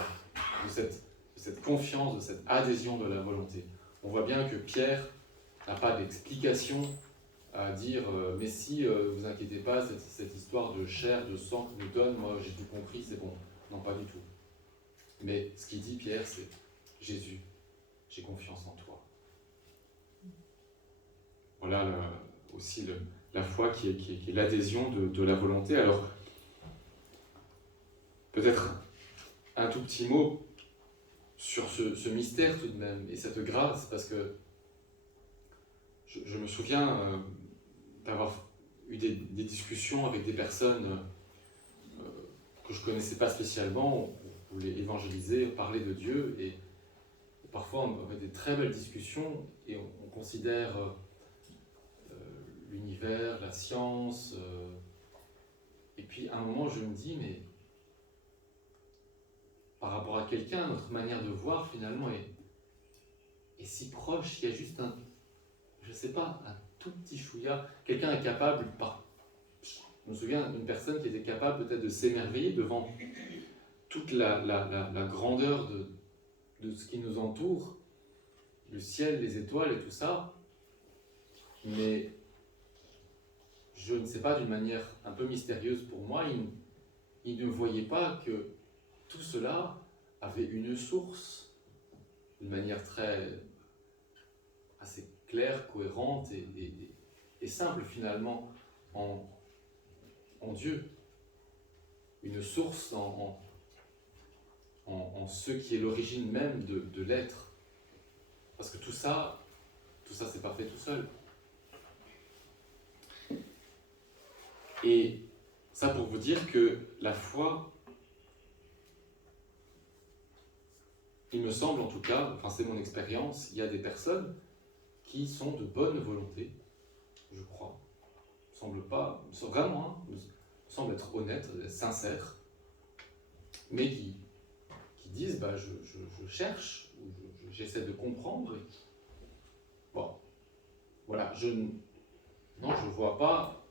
de cette confiance, de cette adhésion de la volonté. On voit bien que Pierre n'a pas d'explication à dire mais si, vous inquiétez pas, cette histoire de chair, de sang que nous donne, moi j'ai tout compris, c'est bon. Non, pas du tout. Mais ce qu'il dit Pierre, c'est Jésus, j'ai confiance en toi. Voilà aussi la foi qui est l'adhésion de la volonté. Alors, peut-être un tout petit mot sur ce mystère tout de même, et cette grâce, parce que je me souviens d'avoir eu des discussions avec des personnes que je ne connaissais pas spécialement. On voulait évangéliser, parler de Dieu, et parfois on avait des très belles discussions, et on considère l'univers, la science, et puis à un moment je me dis, mais par rapport à quelqu'un, notre manière de voir finalement est si proche. Il y a juste je ne sais pas, un tout petit chouïa. Quelqu'un est capable, je me souviens d'une personne qui était capable peut-être de s'émerveiller devant toute la grandeur de ce qui nous entoure, le ciel, les étoiles et tout ça, mais je ne sais pas, d'une manière un peu mystérieuse pour moi, il ne voyait pas que tout cela avait une source, d'une manière assez claire, cohérente et simple finalement en Dieu. Une source en ce qui est l'origine même de l'être. Parce que tout ça c'est pas fait tout seul. Et ça pour vous dire que la foi, il me semble en tout cas, enfin c'est mon expérience, il y a des personnes qui sont de bonne volonté, je crois, semblent être honnêtes, sincères, mais qui disent je cherche, ou j'essaie de comprendre. Bon, voilà, je vois pas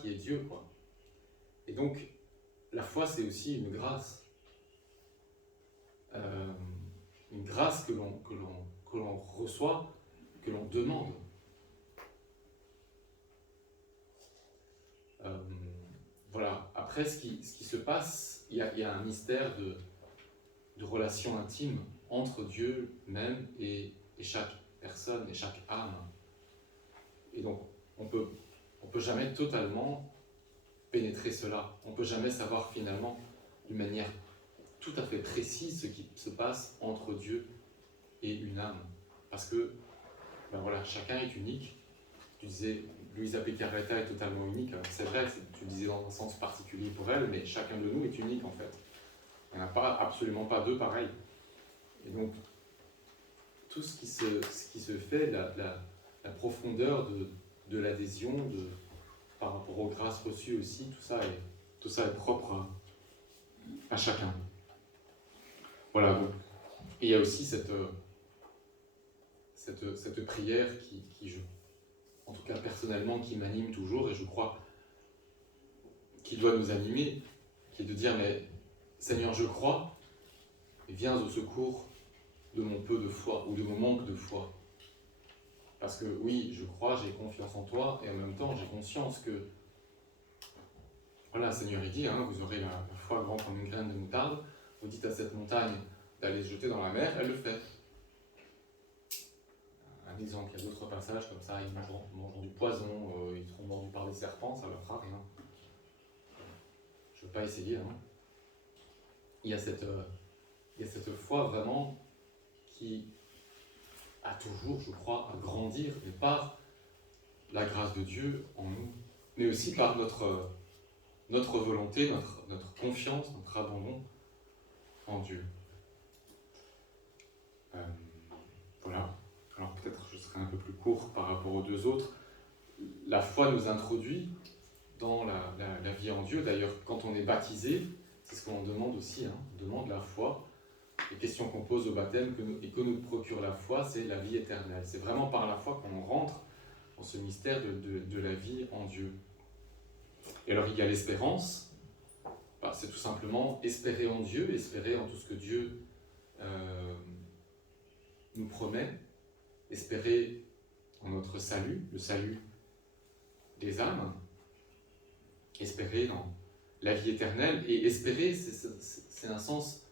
qui est Dieu, quoi. Et donc, la foi, c'est aussi une grâce. Une grâce que l'on reçoit, que l'on demande. Voilà. Après, ce qui se passe, il y a un mystère de relation intime entre Dieu même et chaque personne et chaque âme. Et donc, on peut jamais totalement pénétrer cela. On peut jamais savoir finalement d'une manière tout à fait précise ce qui se passe entre Dieu et une âme. Parce que, chacun est unique. Tu disais, Luisa Piccarreta est totalement unique. Alors c'est vrai, tu disais dans un sens particulier pour elle, mais chacun de nous est unique en fait. Il n'y en a absolument pas deux pareils. Et donc, tout ce qui se fait, la profondeur de l'adhésion, par rapport aux grâces reçues aussi, tout ça est propre à chacun. Voilà, donc. Et il y a aussi cette prière en tout cas personnellement, qui m'anime toujours, et je crois qui doit nous animer, qui est de dire, mais Seigneur, je crois, et viens au secours de mon peu de foi, ou de mon manque de foi. Parce que oui, je crois, j'ai confiance en toi, et en même temps, j'ai conscience que, voilà, Seigneur, il dit, vous aurez la foi grande comme une graine de moutarde, vous dites à cette montagne d'aller se jeter dans la mer, elle le fait. Un exemple, il y a d'autres passages comme ça, ils mangeront du poison, ils seront mordus par des serpents, ça leur fera rien. Je ne veux pas essayer. Il y a cette foi vraiment qui a toujours, je crois, à grandir, mais par la grâce de Dieu en nous, mais aussi par notre volonté, notre confiance, notre abandon en Dieu. Voilà. Alors peut-être je serai un peu plus court par rapport aux deux autres. La foi nous introduit dans la vie en Dieu. D'ailleurs, quand on est baptisé, c'est ce qu'on demande aussi, on demande la foi. Les questions qu'on pose au baptême et que nous procure la foi, c'est la vie éternelle. C'est vraiment par la foi qu'on rentre dans ce mystère de la vie en Dieu. Et alors il y a l'espérance, c'est tout simplement espérer en Dieu, espérer en tout ce que Dieu nous promet, espérer en notre salut, le salut des âmes, espérer dans la vie éternelle. Et espérer, c'est un sens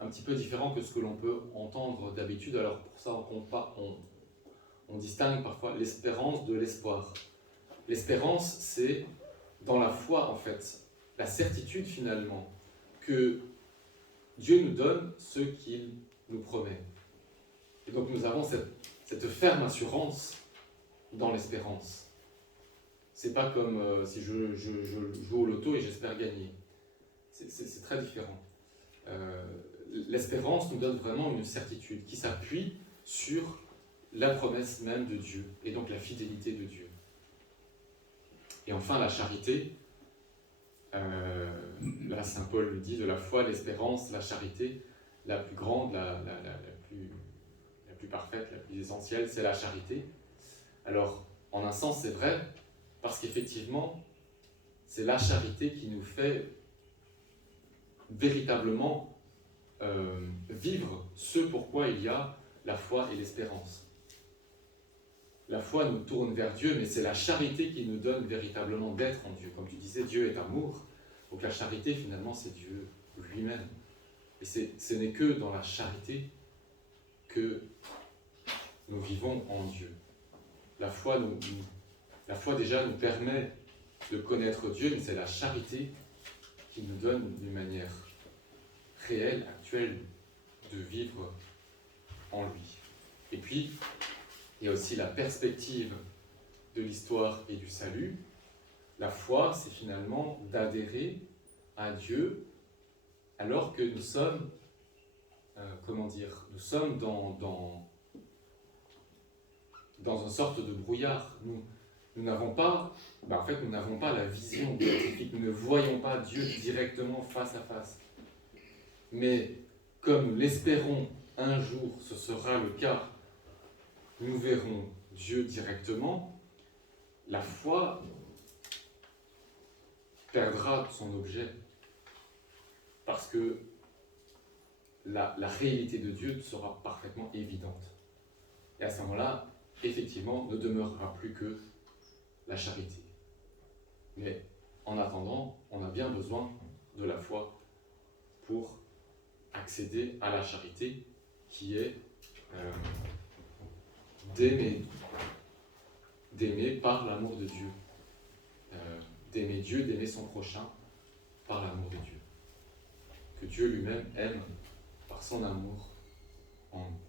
un petit peu différent que ce que l'on peut entendre d'habitude. Alors pour ça, on distingue parfois l'espérance de l'espoir. L'espérance, c'est dans la foi, en fait, la certitude finalement que Dieu nous donne ce qu'il nous promet. Et donc nous avons cette ferme assurance dans l'espérance. C'est pas comme si je joue au loto et j'espère gagner. C'est très différent. L'espérance nous donne vraiment une certitude qui s'appuie sur la promesse même de Dieu et donc la fidélité de Dieu. Et enfin la charité, là Saint Paul le dit, de la foi, l'espérance, la charité, la plus grande, la plus parfaite, la plus essentielle, c'est la charité. Alors, en un sens, c'est vrai, parce qu'effectivement, c'est la charité qui nous fait véritablement vivre ce pourquoi il y a la foi et l'espérance. La foi nous tourne vers Dieu, mais c'est la charité qui nous donne véritablement d'être en Dieu. Comme tu disais, Dieu est amour, donc la charité, finalement, c'est Dieu lui-même. Et ce n'est que dans la charité que nous vivons en Dieu. La foi déjà nous permet de connaître Dieu, mais c'est la charité qui nous donne d'une manière réelle, actuelle, de vivre en lui. Et puis, il y a aussi la perspective de l'histoire et du salut. La foi, c'est finalement d'adhérer à Dieu alors que nous sommes, nous sommes dans une sorte de brouillard. Nous n'avons pas la vision béatifique, nous ne voyons pas Dieu directement face à face. Mais comme nous l'espérons un jour, ce sera le cas, nous verrons Dieu directement, la foi perdra son objet parce que la réalité de Dieu sera parfaitement évidente. Et à ce moment-là, effectivement, ne demeurera plus que la charité. Mais en attendant, on a bien besoin de la foi pour accéder à la charité qui est d'aimer par l'amour de Dieu. D'aimer Dieu, d'aimer son prochain par l'amour de Dieu. Que Dieu lui-même aime par son amour en nous.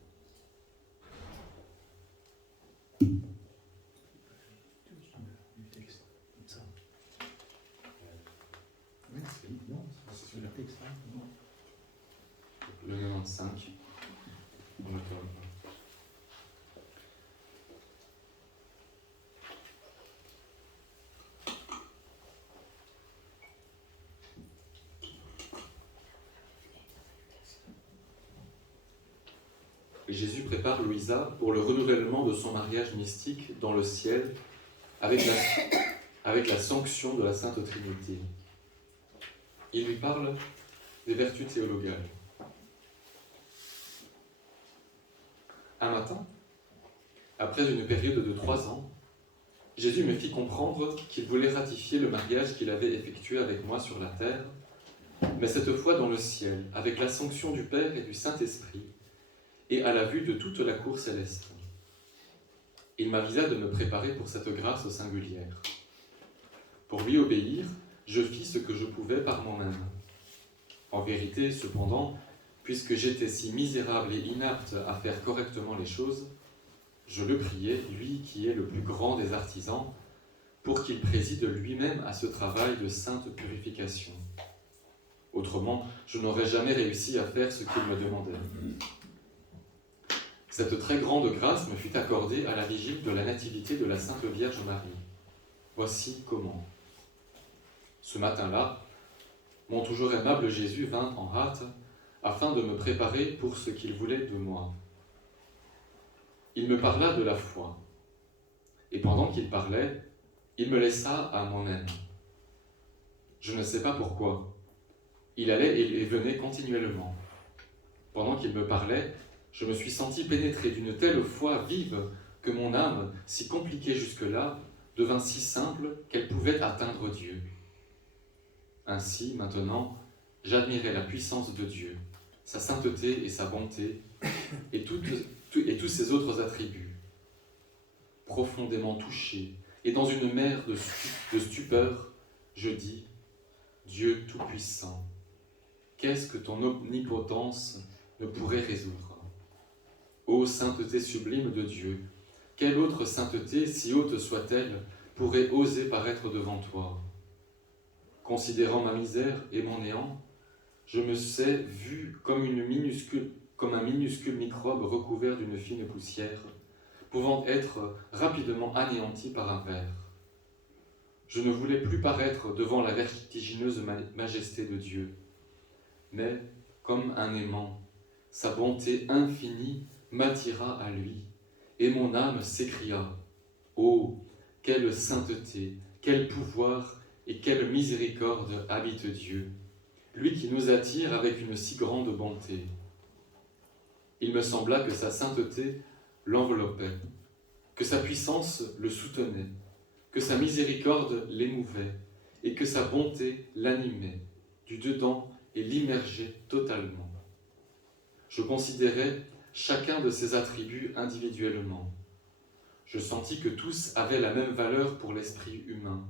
Le 95, on le tome. Jésus prépare Louisa pour le renouvellement de son mariage mystique dans le ciel avec la sanction de la Sainte Trinité. Il lui parle des vertus théologales. Un matin, après une période de 3 ans, Jésus me fit comprendre qu'il voulait ratifier le mariage qu'il avait effectué avec moi sur la terre, mais cette fois dans le ciel, avec la sanction du Père et du Saint-Esprit, et à la vue de toute la cour céleste. Il m'avisa de me préparer pour cette grâce singulière. Pour lui obéir, je fis ce que je pouvais par moi-même. En vérité, cependant, puisque j'étais si misérable et inapte à faire correctement les choses, je le priais, lui qui est le plus grand des artisans, pour qu'il préside lui-même à ce travail de sainte purification. Autrement, je n'aurais jamais réussi à faire ce qu'il me demandait. Cette très grande grâce me fut accordée à la vigile de la Nativité de la Sainte Vierge Marie. Voici comment. Ce matin-là, mon toujours aimable Jésus vint en hâte afin de me préparer pour ce qu'il voulait de moi. Il me parla de la foi. et pendant qu'il parlait, il me laissa à moi-même. Je ne sais pas pourquoi. Il allait et venait continuellement. Pendant qu'il me parlait, je me suis senti pénétré d'une telle foi vive que mon âme, si compliquée jusque-là, devint si simple qu'elle pouvait atteindre Dieu. Ainsi, maintenant, j'admirais la puissance de Dieu, sa sainteté et sa bonté, et tous ses autres attributs. Profondément touché, et dans une mer de stupeur, je dis, Dieu Tout-Puissant, qu'est-ce que ton omnipotence ne pourrait résoudre? Ô sainteté sublime de Dieu, quelle autre sainteté, si haute soit-elle, pourrait oser paraître devant toi? Considérant ma misère et mon néant, je me sais vu comme un minuscule microbe recouvert d'une fine poussière, pouvant être rapidement anéanti par un ver. Je ne voulais plus paraître devant la vertigineuse majesté de Dieu, mais, comme un aimant, sa bonté infinie m'attira à lui, et mon âme s'écria, « Oh, quelle sainteté, quel pouvoir et quelle miséricorde habite Dieu, lui qui nous attire avec une si grande bonté. » Il me sembla que sa sainteté l'enveloppait, que sa puissance le soutenait, que sa miséricorde l'émouvait, et que sa bonté l'animait, du dedans et l'immergeait totalement. Je considérais chacun de ces attributs individuellement. Je sentis que tous avaient la même valeur pour l'esprit humain,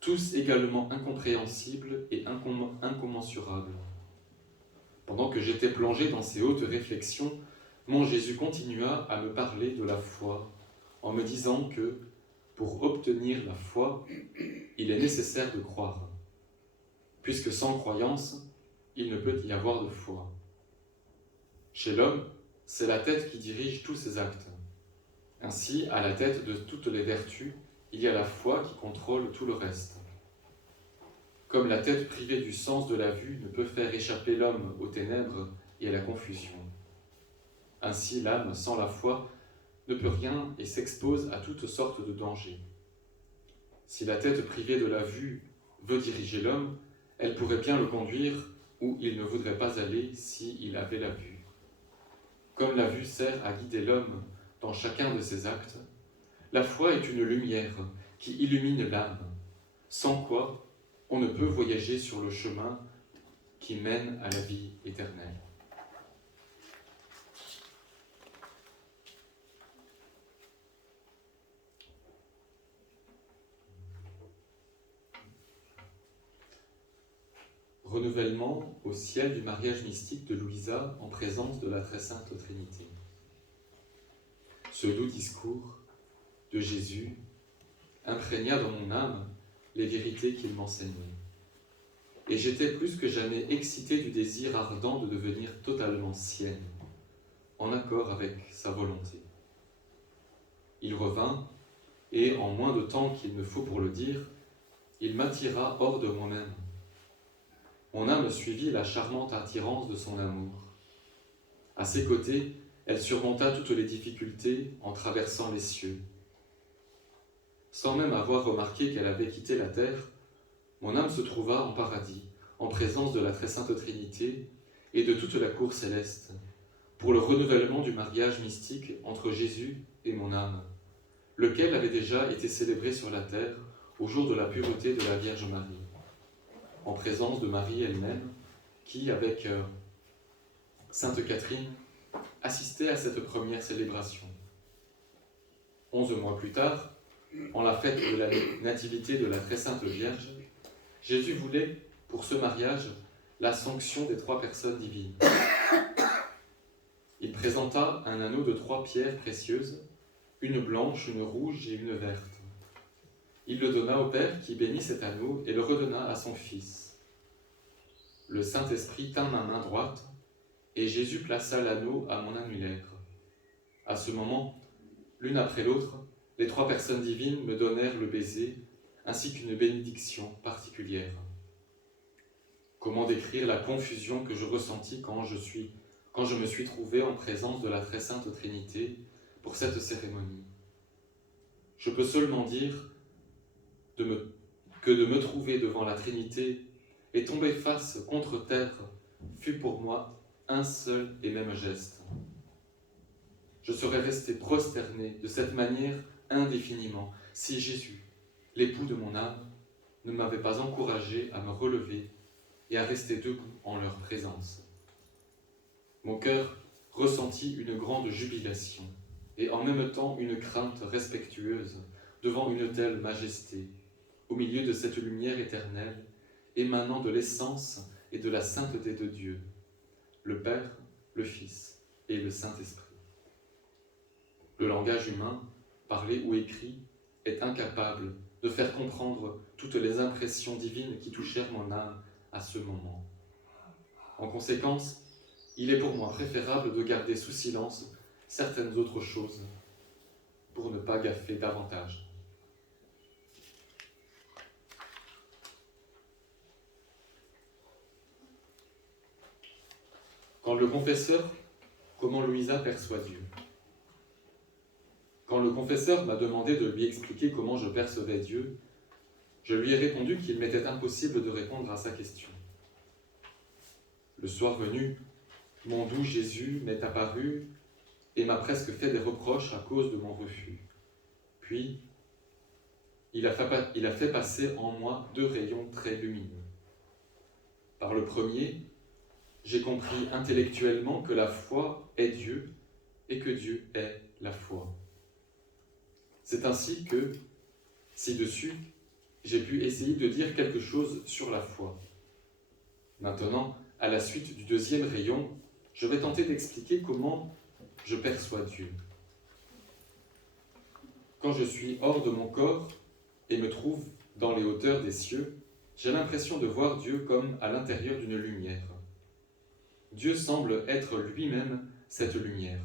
tous également incompréhensibles et incommensurables. Pendant que j'étais plongé dans ces hautes réflexions, mon Jésus continua à me parler de la foi, en me disant que, pour obtenir la foi, il est nécessaire de croire, puisque sans croyance, il ne peut y avoir de foi. Chez l'homme, c'est la tête qui dirige tous ses actes. Ainsi, à la tête de toutes les vertus, il y a la foi qui contrôle tout le reste. Comme la tête privée du sens de la vue ne peut faire échapper l'homme aux ténèbres et à la confusion. Ainsi, l'âme, sans la foi, ne peut rien et s'expose à toutes sortes de dangers. Si la tête privée de la vue veut diriger l'homme, elle pourrait bien le conduire où il ne voudrait pas aller s'il avait la vue. Comme la vue sert à guider l'homme dans chacun de ses actes, la foi est une lumière qui illumine l'âme, sans quoi on ne peut voyager sur le chemin qui mène à la vie éternelle. Renouvellement au ciel du mariage mystique de Louisa en présence de la très sainte Trinité. Ce doux discours de Jésus imprégna dans mon âme les vérités qu'il m'enseignait. Et j'étais plus que jamais excité du désir ardent de devenir totalement sienne, en accord avec sa volonté. Il revint, et en moins de temps qu'il me faut pour le dire, il m'attira hors de moi-même. Mon âme suivit la charmante attirance de son amour. À ses côtés, elle surmonta toutes les difficultés en traversant les cieux. Sans même avoir remarqué qu'elle avait quitté la terre, mon âme se trouva en paradis, en présence de la très sainte Trinité et de toute la cour céleste, pour le renouvellement du mariage mystique entre Jésus et mon âme, lequel avait déjà été célébré sur la terre au jour de la pureté de la Vierge Marie, en présence de Marie elle-même, qui, avec Sainte Catherine, assistait à cette première célébration. 11 mois plus tard, en la fête de la nativité de la très sainte Vierge, Jésus voulait, pour ce mariage, la sanction des 3 personnes divines. Il présenta un anneau de 3 pierres précieuses, une blanche, une rouge et une verte. Il le donna au Père qui bénit cet anneau et le redonna à son Fils. Le Saint-Esprit tint ma main droite et Jésus plaça l'anneau à mon annulaire. À ce moment, l'une après l'autre, les 3 personnes divines me donnèrent le baiser ainsi qu'une bénédiction particulière. Comment décrire la confusion que je ressentis quand je me suis trouvé en présence de la très sainte Trinité pour cette cérémonie? je peux seulement dire que de me trouver devant la Trinité et tomber face contre terre fut pour moi un seul et même geste. Je serais resté prosterné de cette manière indéfiniment si Jésus, l'époux de mon âme, ne m'avait pas encouragé à me relever et à rester debout en leur présence. Mon cœur ressentit une grande jubilation et en même temps une crainte respectueuse devant une telle majesté, au milieu de cette lumière éternelle émanant de l'essence et de la sainteté de Dieu, le Père, le Fils et le Saint-Esprit. Le langage humain, parlé ou écrit, est incapable de faire comprendre toutes les impressions divines qui touchèrent mon âme à ce moment. En conséquence, il est pour moi préférable de garder sous silence certaines autres choses pour ne pas gaffer davantage. Quand le confesseur, comment Louisa perçoit Dieu. Quand le confesseur m'a demandé de lui expliquer comment je percevais Dieu, je lui ai répondu qu'il m'était impossible de répondre à sa question. Le soir venu, mon doux Jésus m'est apparu et m'a presque fait des reproches à cause de mon refus. Puis, il a fait passer en moi 2 rayons très lumineux. Par le premier, j'ai compris intellectuellement que la foi est Dieu et que Dieu est la foi. C'est ainsi que, ci-dessus, j'ai pu essayer de dire quelque chose sur la foi. Maintenant, à la suite du 2e rayon, je vais tenter d'expliquer comment je perçois Dieu. Quand je suis hors de mon corps et me trouve dans les hauteurs des cieux, j'ai l'impression de voir Dieu comme à l'intérieur d'une lumière. Dieu semble être lui-même cette lumière.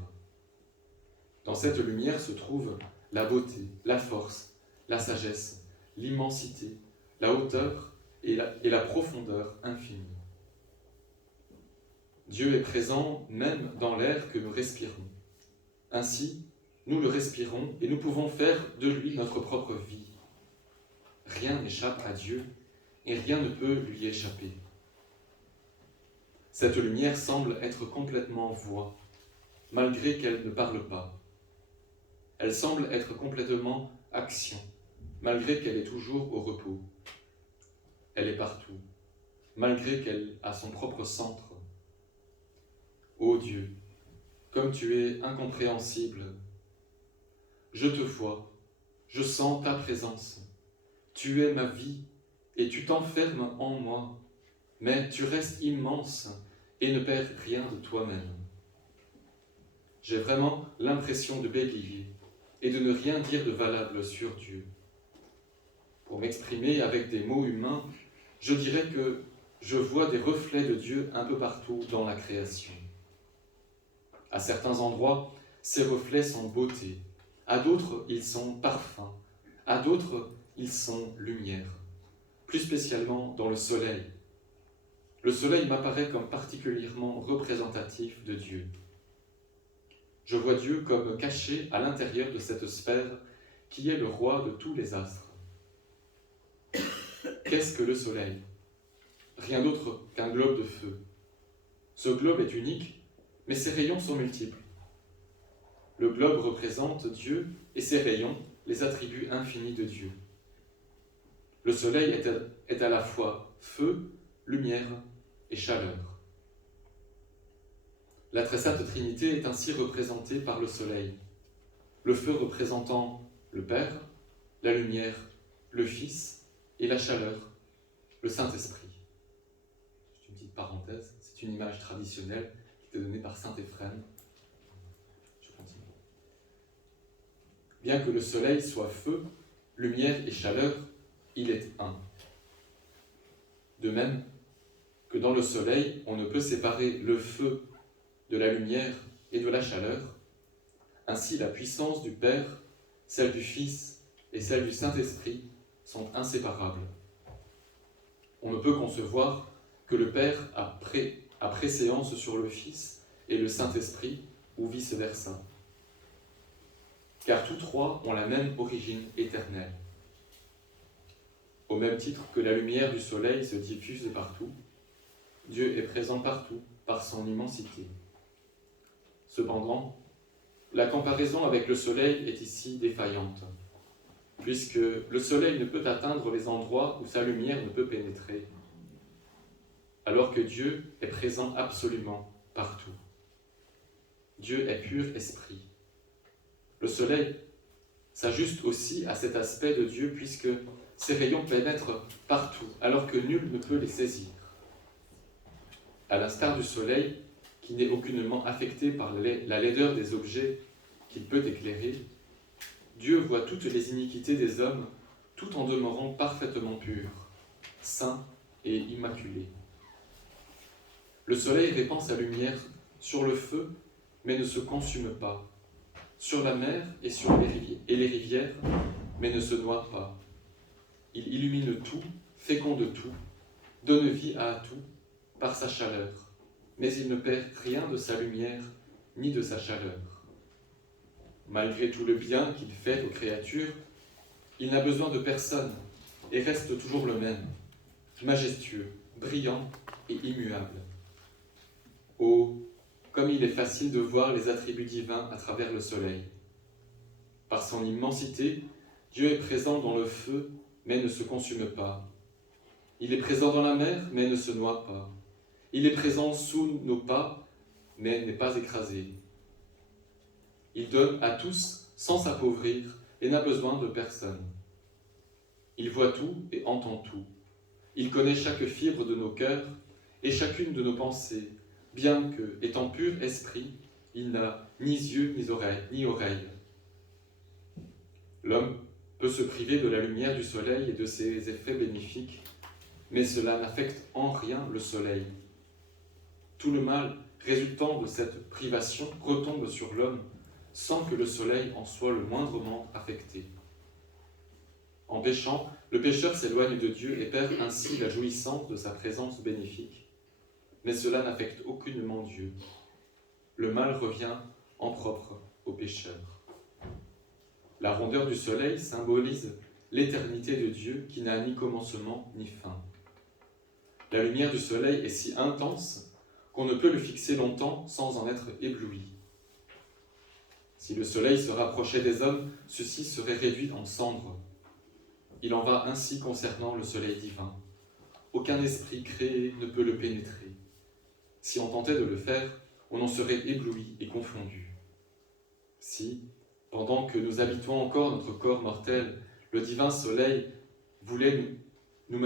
Dans cette lumière se trouve la beauté, la force, la sagesse, l'immensité, la hauteur et la profondeur infinie. Dieu est présent même dans l'air que nous respirons. Ainsi, nous le respirons et nous pouvons faire de lui notre propre vie. Rien n'échappe à Dieu et rien ne peut lui échapper. Cette lumière semble être complètement voix, malgré qu'elle ne parle pas. Elle semble être complètement action, malgré qu'elle est toujours au repos. Elle est partout, malgré qu'elle a son propre centre. Ô Dieu, comme tu es incompréhensible, je te vois, je sens ta présence. Tu es ma vie et tu t'enfermes en moi, mais tu restes immense et ne perds rien de toi-même. J'ai vraiment l'impression de bégayer et de ne rien dire de valable sur Dieu. Pour m'exprimer avec des mots humains, je dirais que je vois des reflets de Dieu un peu partout dans la création. À certains endroits, ces reflets sont beauté, à d'autres, ils sont parfum, à d'autres, ils sont lumière, plus spécialement dans le soleil. Le soleil m'apparaît comme particulièrement représentatif de Dieu. Je vois Dieu comme caché à l'intérieur de cette sphère qui est le roi de tous les astres. Qu'est-ce que le soleil? Rien d'autre qu'un globe de feu. Ce globe est unique, mais ses rayons sont multiples. Le globe représente Dieu et ses rayons, les attributs infinis de Dieu. Le soleil est à la fois feu, lumière et chaleur. La très sainte Trinité est ainsi représentée par le soleil, le feu représentant le Père, la lumière, le Fils et la chaleur, le Saint-Esprit. Juste une petite parenthèse, c'est une image traditionnelle qui était donnée par saint Éphrem. Je continue. Bien que le soleil soit feu, lumière et chaleur, il est un. De même que dans le soleil, on ne peut séparer le feu de la lumière et de la chaleur, ainsi la puissance du Père, celle du Fils et celle du Saint-Esprit sont inséparables. On ne peut concevoir que le Père a préséance sur le Fils et le Saint-Esprit, ou vice-versa. car tous trois ont la même origine éternelle. Au même titre que la lumière du soleil se diffuse partout, Dieu est présent partout par son immensité. Cependant, la comparaison avec le soleil est ici défaillante, puisque le soleil ne peut atteindre les endroits où sa lumière ne peut pénétrer, alors que Dieu est présent absolument partout. Dieu est pur esprit. Le soleil s'ajuste aussi à cet aspect de Dieu, puisque ses rayons pénètrent partout, alors que nul ne peut les saisir. À l'instar du soleil, qui n'est aucunement affecté par la laideur des objets qu'il peut éclairer, Dieu voit toutes les iniquités des hommes tout en demeurant parfaitement pur, saint et immaculé. Le soleil répand sa lumière sur le feu, mais ne se consume pas, sur la mer et sur les rivières, mais ne se noie pas. Il illumine tout, féconde tout, donne vie à tout par sa chaleur, mais il ne perd rien de sa lumière ni de sa chaleur. Malgré tout le bien qu'il fait aux créatures, il n'a besoin de personne et reste toujours le même, majestueux, brillant et immuable. Oh, comme il est facile de voir les attributs divins à travers le soleil. Par son immensité, Dieu est présent dans le feu, mais ne se consume pas. Il est présent dans la mer, mais ne se noie pas. Il est présent sous nos pas, mais n'est pas écrasé. Il donne à tous sans s'appauvrir et n'a besoin de personne. Il voit tout et entend tout. Il connaît chaque fibre de nos cœurs et chacune de nos pensées, bien que, étant pur esprit, il n'a ni yeux ni oreilles. L'homme peut se priver de la lumière du soleil et de ses effets bénéfiques, mais cela n'affecte en rien le soleil. Tout le mal résultant de cette privation retombe sur l'homme sans que le soleil en soit le moindrement affecté. En péchant, le pécheur s'éloigne de Dieu et perd ainsi la jouissance de sa présence bénéfique. Mais cela n'affecte aucunement Dieu. Le mal revient en propre au pécheur. La rondeur du soleil symbolise l'éternité de Dieu qui n'a ni commencement ni fin. La lumière du soleil est si intense qu'on ne peut le fixer longtemps sans en être ébloui. Si le soleil se rapprochait des hommes, ceux-ci seraient réduits en cendres. Il en va ainsi concernant le soleil divin. Aucun esprit créé ne peut le pénétrer. Si on tentait de le faire, on en serait ébloui et confondu. Si, pendant que nous habitons encore notre corps mortel, le divin soleil voulait nous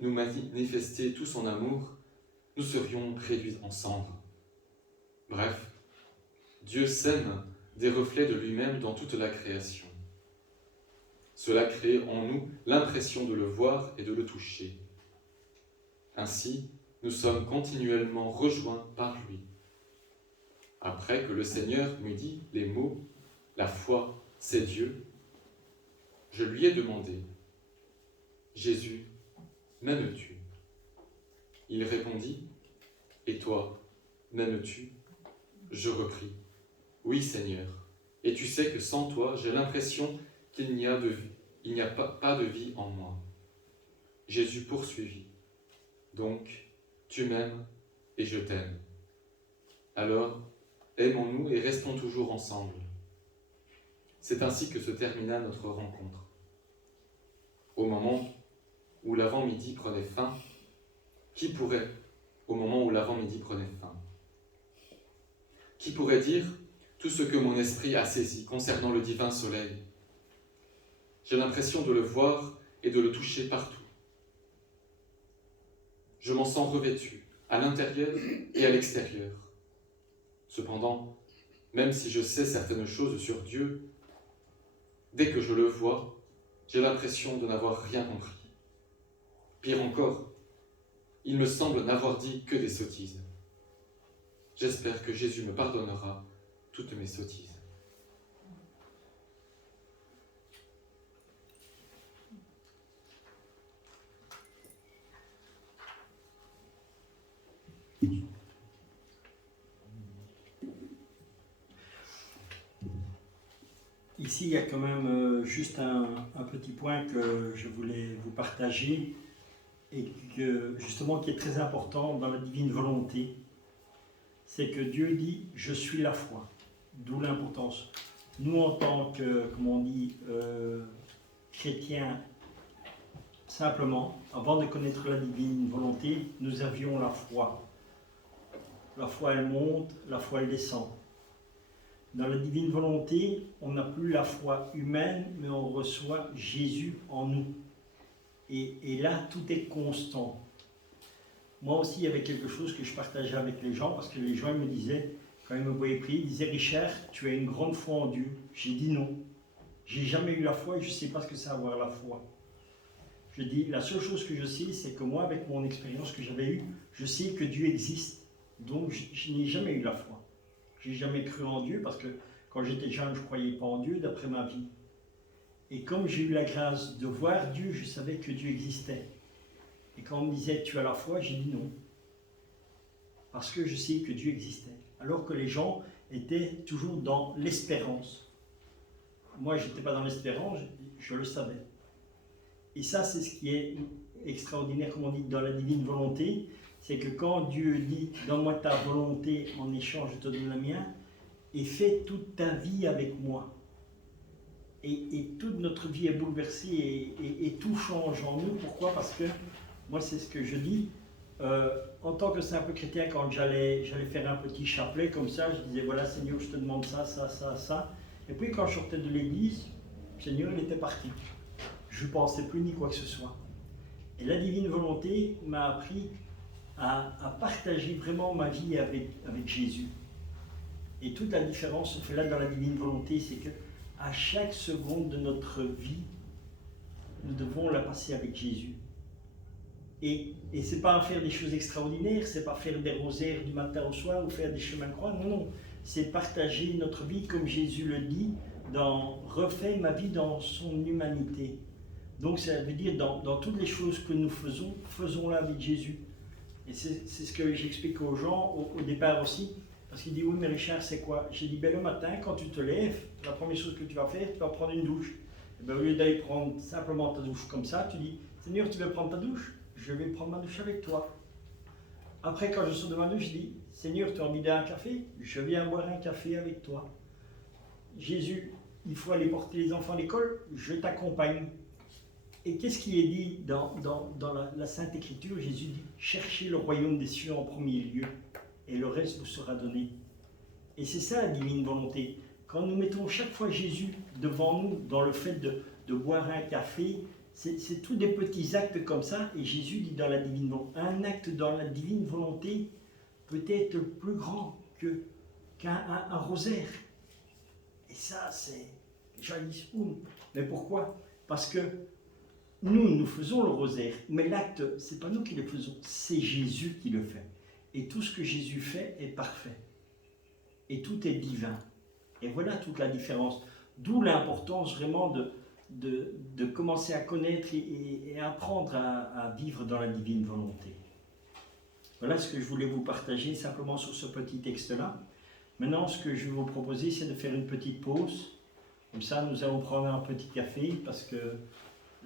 manifester tout son amour, nous serions réduits en cendres. Bref, Dieu sème des reflets de lui-même dans toute la création. Cela crée en nous l'impression de le voir et de le toucher. Ainsi, nous sommes continuellement rejoints par lui. Après que le Seigneur m'eut dit les mots « La foi, c'est Dieu », je lui ai demandé « Jésus, m'aimes-tu » Il répondit « Et toi, m'aimes-tu » Je repris « Oui, Seigneur, et tu sais que sans toi, j'ai l'impression qu'il n'y a pas de vie en moi. » Jésus poursuivit « Donc, tu m'aimes et je t'aime. Alors, aimons-nous et restons toujours ensemble. » C'est ainsi que se termina notre rencontre. Au moment où l'avant-midi prenait fin, qui pourrait dire tout ce que mon esprit a saisi concernant le divin soleil? J'ai l'impression de le voir et de le toucher partout. Je m'en sens revêtu, à l'intérieur et à l'extérieur. Cependant, même si je sais certaines choses sur Dieu, dès que je le vois, j'ai l'impression de n'avoir rien compris. Pire encore, il me semble n'avoir dit que des sottises. J'espère que Jésus me pardonnera toutes mes sottises. Ici, il y a quand même juste un petit point que je voulais vous partager et justement qui est très important dans la divine volonté. C'est que Dieu dit « Je suis la foi ». D'où l'importance. Nous, en tant que, comme on dit, chrétiens, simplement, avant de connaître la divine volonté, nous avions la foi. La foi, elle monte, la foi, elle descend. Dans la divine volonté, on n'a plus la foi humaine, mais on reçoit Jésus en nous. Et là, tout est constant. Moi aussi, il y avait quelque chose que je partageais avec les gens, parce que les gens ils me disaient, quand ils me voyaient prier, ils disaient « Richard, tu as une grande foi en Dieu ». J'ai dit non. J'ai jamais eu la foi et je ne sais pas ce que c'est avoir la foi. Je dis, la seule chose que je sais, c'est que moi, avec mon expérience que j'avais eue, je sais que Dieu existe. Donc, je n'ai jamais eu la foi. Je n'ai jamais cru en Dieu parce que quand j'étais jeune, je ne croyais pas en Dieu d'après ma vie. Et comme j'ai eu la grâce de voir Dieu, je savais que Dieu existait. Et quand on me disait, tu as la foi, j'ai dit non. Parce que je sais que Dieu existait. Alors que les gens étaient toujours dans l'espérance. Moi, je n'étais pas dans l'espérance, je le savais. Et ça, c'est ce qui est extraordinaire, comme on dit, dans la divine volonté. C'est que quand Dieu dit « Donne-moi ta volonté, en échange, je te donne la mienne », et fais toute ta vie avec moi. Et toute notre vie est bouleversée et tout change en nous. Pourquoi? Parce que, moi, c'est ce que je dis, en tant que simple chrétien, quand j'allais faire un petit chapelet comme ça, je disais « Voilà, Seigneur, je te demande ça, ça, ça, ça ». Et puis, quand je sortais de l'église, Seigneur, il était parti. Je ne pensais plus ni quoi que ce soit. Et la divine volonté m'a appris à partager vraiment ma vie avec Jésus. Et toute la différence se fait là dans la divine volonté, c'est que à chaque seconde de notre vie, nous devons la passer avec Jésus. Et ce n'est pas faire des choses extraordinaires, ce n'est pas faire des rosaires du matin au soir ou faire des chemins de croix, non, non. C'est partager notre vie, comme Jésus le dit, refais ma vie dans son humanité. Donc ça veut dire, dans toutes les choses que nous faisons, faisons-la avec Jésus. Et c'est ce que j'explique aux gens au départ aussi. Parce qu'il dit, oui, mais Richard, c'est quoi? J'ai dit, ben, le matin, quand tu te lèves, la première chose que tu vas faire, tu vas prendre une douche. Et ben, au lieu d'aller prendre simplement ta douche comme ça, tu dis, Seigneur, tu veux prendre ta douche? Je vais prendre ma douche avec toi. Après, quand je sors de ma douche, je dis, Seigneur, tu as envie d'un café? Je viens boire un café avec toi. Jésus, il faut aller porter les enfants à l'école? Je t'accompagne. Et qu'est-ce qui est dit dans la Sainte Écriture? Jésus dit, cherchez le royaume des cieux en premier lieu, et le reste vous sera donné. Et c'est ça la divine volonté. Quand nous mettons chaque fois Jésus devant nous, dans le fait de boire un café, c'est tous des petits actes comme ça, et Jésus dit dans la divine volonté, un acte dans la divine volonté peut être plus grand qu'un rosaire. Et ça, c'est... Jadis, mais pourquoi? Parce que nous faisons le rosaire, mais l'acte, c'est pas nous qui le faisons, c'est Jésus qui le fait. Et tout ce que Jésus fait est parfait. Et tout est divin. Et voilà toute la différence. D'où l'importance vraiment de commencer à connaître et apprendre à vivre dans la divine volonté. Voilà ce que je voulais vous partager simplement sur ce petit texte-là. Maintenant, ce que je vais vous proposer, c'est de faire une petite pause. Comme ça, nous allons prendre un petit café parce que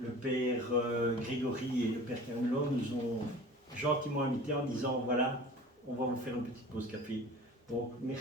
le père Grégory et le père Carmelo nous ont gentiment invités en disant voilà, on va vous faire une petite pause café. Donc, merci.